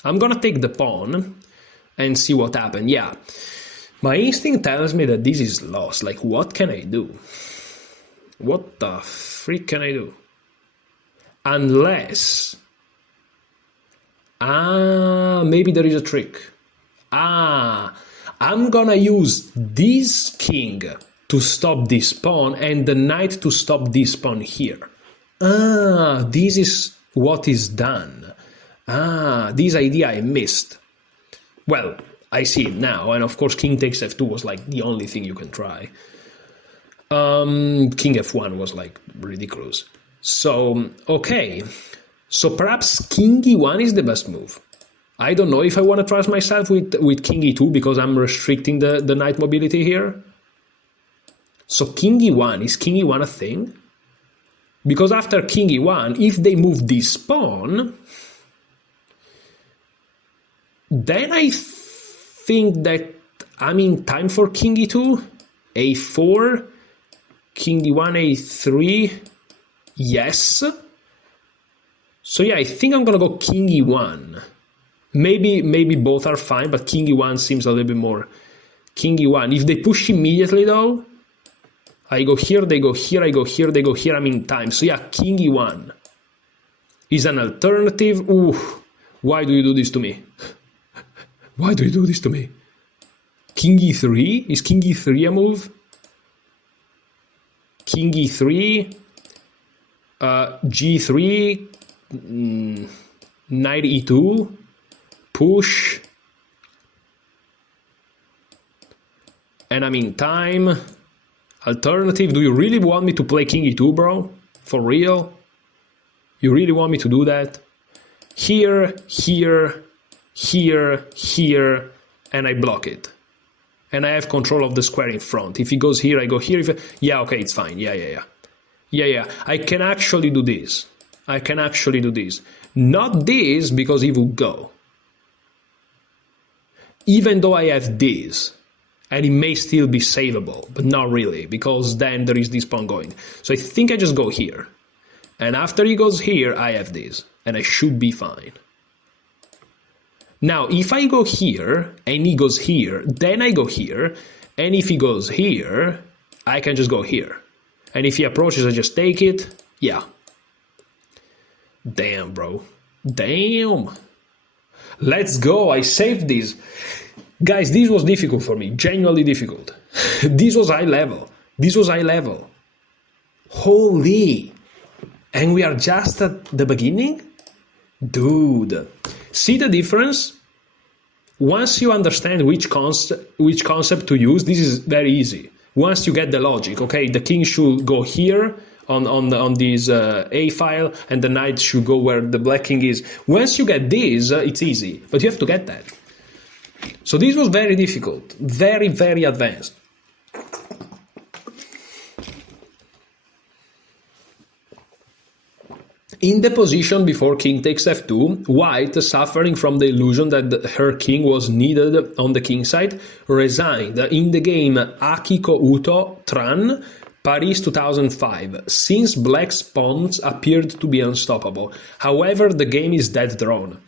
I'm gonna take the pawn and see what happens. Yeah, my instinct tells me that this is lost. Like, what can I do? What the freak can I do? Unless... maybe there is a trick. I'm gonna use this king to stop this pawn and the knight to stop this pawn here. This is what is done. This idea I missed. Well, I see it now, and of course king takes f2 was like the only thing you can try. King f1 was like ridiculous. So, okay. So perhaps king e1 is the best move. I don't know if I want to trust myself with king e2 because I'm restricting the knight mobility here. So king e1, is king e1 a thing? Because after king e1, if they move this pawn, then I think that I'm in time for king e2, a4, king e1, a3, yes. So yeah, I think I'm gonna go king e1. Maybe both are fine, but king e1 seems a little bit more. King e1. If they push immediately though, I go here, they go here, I go here, they go here, I'm in time. So yeah, king e1 is an alternative. Ooh, why do you do this to me? Why do you do this to me? King e3? Is king e3 a move? King e3, g3, knight e2, push, and I'm in time. Alternative, do you really want me to play king e2, bro? For real? You really want me to do that? Here, here, here, here, and I block it. And I have control of the square in front. If he goes here, I go here. Yeah, okay, it's fine. Yeah. I can actually do this. I can actually do this. Not this, because he will go. Even though I have this. And it may still be savable, but not really, because then there is this pawn going. So I think I just go here. And after he goes here, I have this. And I should be fine. Now, if I go here, and he goes here, then I go here. And if he goes here, I can just go here. And if he approaches, I just take it. Yeah. Damn, bro. Damn. Let's go. I saved this. Guys, this was difficult for me. Genuinely difficult. This was high level. This was high level. Holy. And we are just at the beginning? Dude. See the difference? Once you understand which concept to use, this is very easy. Once you get the logic, okay, the king should go here on this A file, and the knight should go where the black king is. Once you get this, it's easy, but you have to get that. So this was very difficult, very, very advanced. In the position before king takes f2, white, suffering from the illusion that her king was needed on the king side, resigned in the game Akiko Uto Tran, Paris 2005, since black's pawns appeared to be unstoppable. However, the game is dead drawn.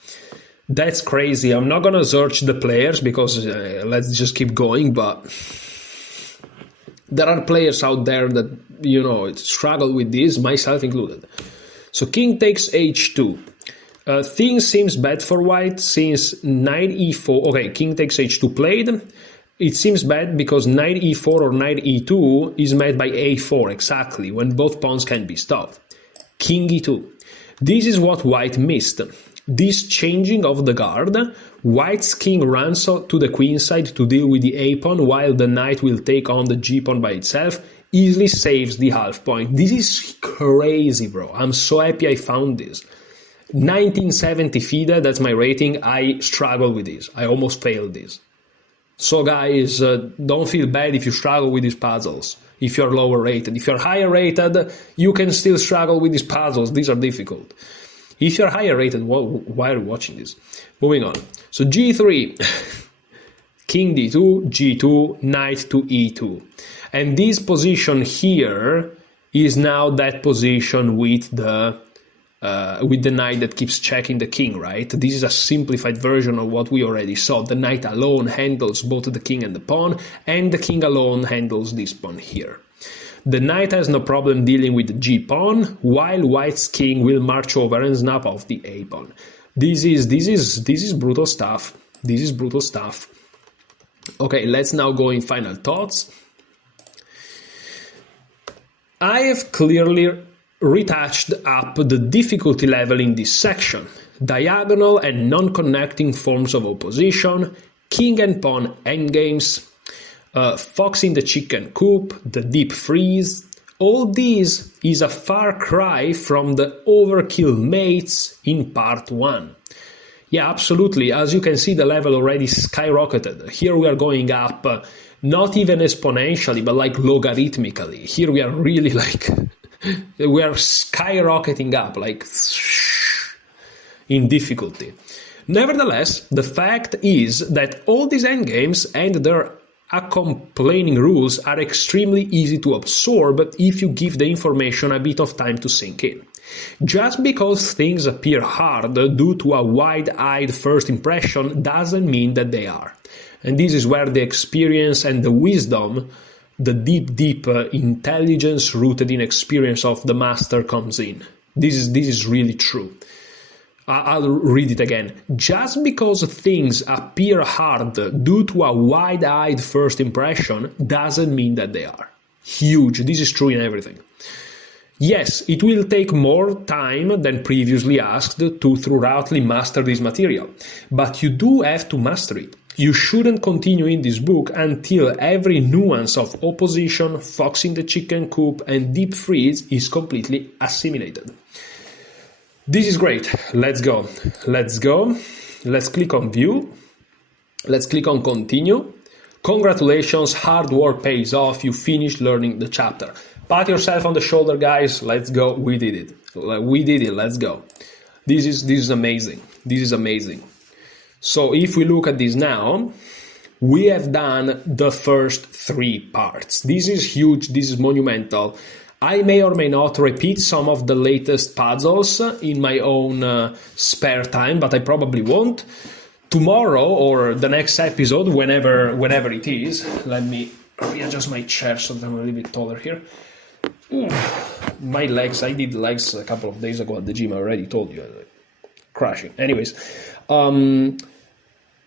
That's crazy. I'm not gonna search the players because let's just keep going, but there are players out there that, you know, struggle with this, myself included. So king takes h2. Things seems bad for white since knight e4. Okay, king takes h2 played. it seems bad because knight e4 or knight e2 is met by a4 exactly, when both pawns can be stopped. King e2. This is what white missed. This changing of the guard, white's king runs to the queen side to deal with the a-pawn, while the knight will take on the g-pawn by itself, easily saves the half point. This is crazy, bro. I'm so happy I found this. 1970 FIDE, that's my rating. I struggle with this. I almost failed this. So guys, don't feel bad if you struggle with these puzzles, if you're lower rated. If you're higher rated, you can still struggle with these puzzles. These are difficult. If you're higher rated, why are you watching this? Moving on. So g3, king d2, g2, knight to e2. And this position here is now that position with the knight that keeps checking the king, right? This is a simplified version of what we already saw. The knight alone handles both the king and the pawn, and the king alone handles this pawn here. The knight has no problem dealing with the g-pawn, while white's king will march over and snap off the a-pawn. This is brutal stuff. This is brutal stuff. Okay, let's now go in final thoughts. I have clearly retouched up the difficulty level in this section. Diagonal and non-connecting forms of opposition, king and pawn endgames, foxing the chicken coop, the deep freeze. All this is a far cry from the overkill mates in part 1. Yeah, absolutely. As you can see, the level already skyrocketed. Here we are going up, not even exponentially, but like logarithmically. Here we are really like, we are skyrocketing up, like in difficulty. Nevertheless, the fact is that all these endgames and their accompanying rules are extremely easy to absorb if you give the information a bit of time to sink in. Just because things appear hard due to a wide-eyed first impression doesn't mean that they are. And this is where the experience and the wisdom, the deep intelligence rooted in experience of the master comes in. This is really true. I'll read it again. Just because things appear hard due to a wide-eyed first impression doesn't mean that they are. Huge. This is true in everything. Yes, it will take more time than previously asked to thoroughly master this material, but you do have to master it. You shouldn't continue in this book until every nuance of opposition, foxing the chicken coop, and deep freeze is completely assimilated. This is great. Let's go. Let's go. Let's click on view. Let's click on continue. Congratulations, hard work pays off. You finished learning the chapter. Pat yourself on the shoulder, guys. Let's go. We did it. We did it. Let's go. This is amazing. This is amazing. So if we look at this now, we have done the first 3 parts. This is huge. This is monumental. I may or may not repeat some of the latest puzzles in my own spare time, but I probably won't. Tomorrow or the next episode, whenever it is, let me readjust my chair so that I'm a little bit taller here. Ooh, my legs, I did legs a couple of days ago at the gym, I already told you, crashing. Anyways,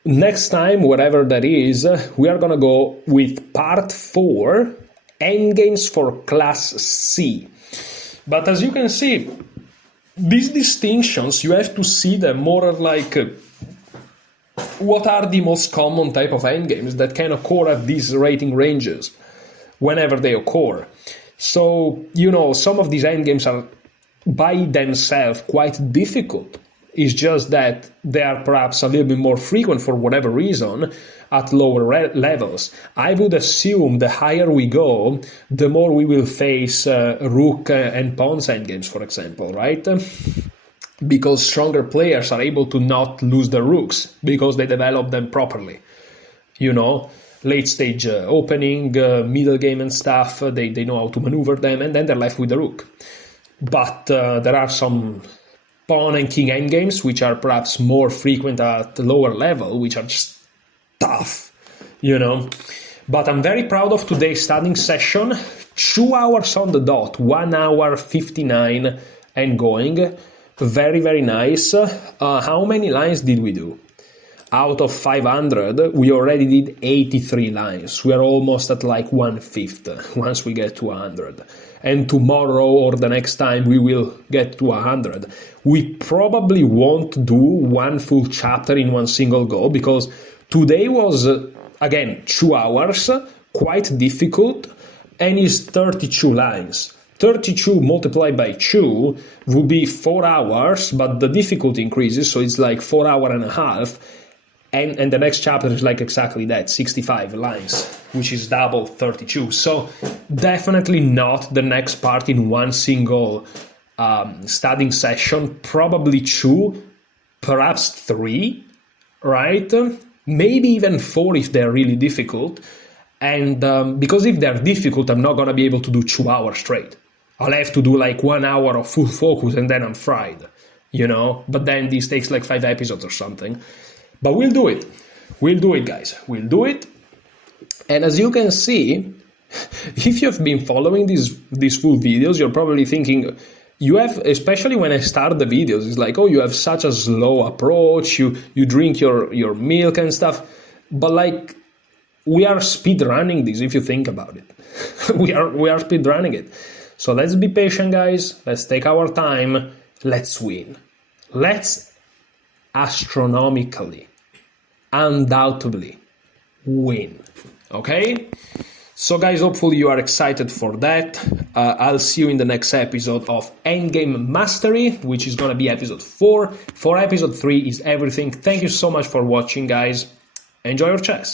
next time, whatever that is, we are gonna go with part 4, Endgames for Class C. But as you can see, these distinctions, you have to see them more like what are the most common type of endgames that can occur at these rating ranges whenever they occur. So, you know, some of these endgames are by themselves quite difficult. It's just that they are perhaps a little bit more frequent for whatever reason at lower levels. I would assume the higher we go, the more we will face rook and pawns endgames, for example, right? Because stronger players are able to not lose their rooks because they develop them properly. You know, late stage opening, middle game and stuff, they know how to maneuver them, and then they're left with the rook. But there are some pawn and king endgames which are perhaps more frequent at the lower level, which are just tough, you know. But I'm very proud of today's studying session. 2 hours on the dot, 1 hour 59 and going. Very, very nice. How many lines did we do? out of 500, we already did 83 lines. We are almost at like 1/5 once we get to 100. And tomorrow or the next time we will get to 100. We probably won't do one full chapter in one single go, because today was, again, 2 hours, quite difficult, and is 32 lines. 32 multiplied by 2 would be 4 hours, but the difficulty increases, so it's like 4 hours and a half. And the next chapter is like exactly that, 65 lines, which is double 32. So definitely not the next part in one single studying session, probably 2, perhaps 3, right? Maybe even 4 if they're really difficult. And because if they're difficult, I'm not going to be able to do 2 hours straight. I'll have to do like 1 hour of full focus and then I'm fried, you know? But then this takes like 5 episodes or something. But we'll do it. We'll do it, guys. We'll do it. And as you can see, if you've been following these full videos, you're probably thinking, you have, especially when I start the videos, it's like, oh, you have such a slow approach, you drink your milk and stuff. But like, we are speed running this if you think about it. we are speed running it. So let's be patient, guys. Let's take our time. Let's win. Let's astronomically, undoubtedly win. Okay? So guys, hopefully you are excited for that. I'll see you in the next episode of Endgame Mastery, which is going to be episode 4. For episode 3 is everything. Thank you so much for watching, guys. Enjoy your chess.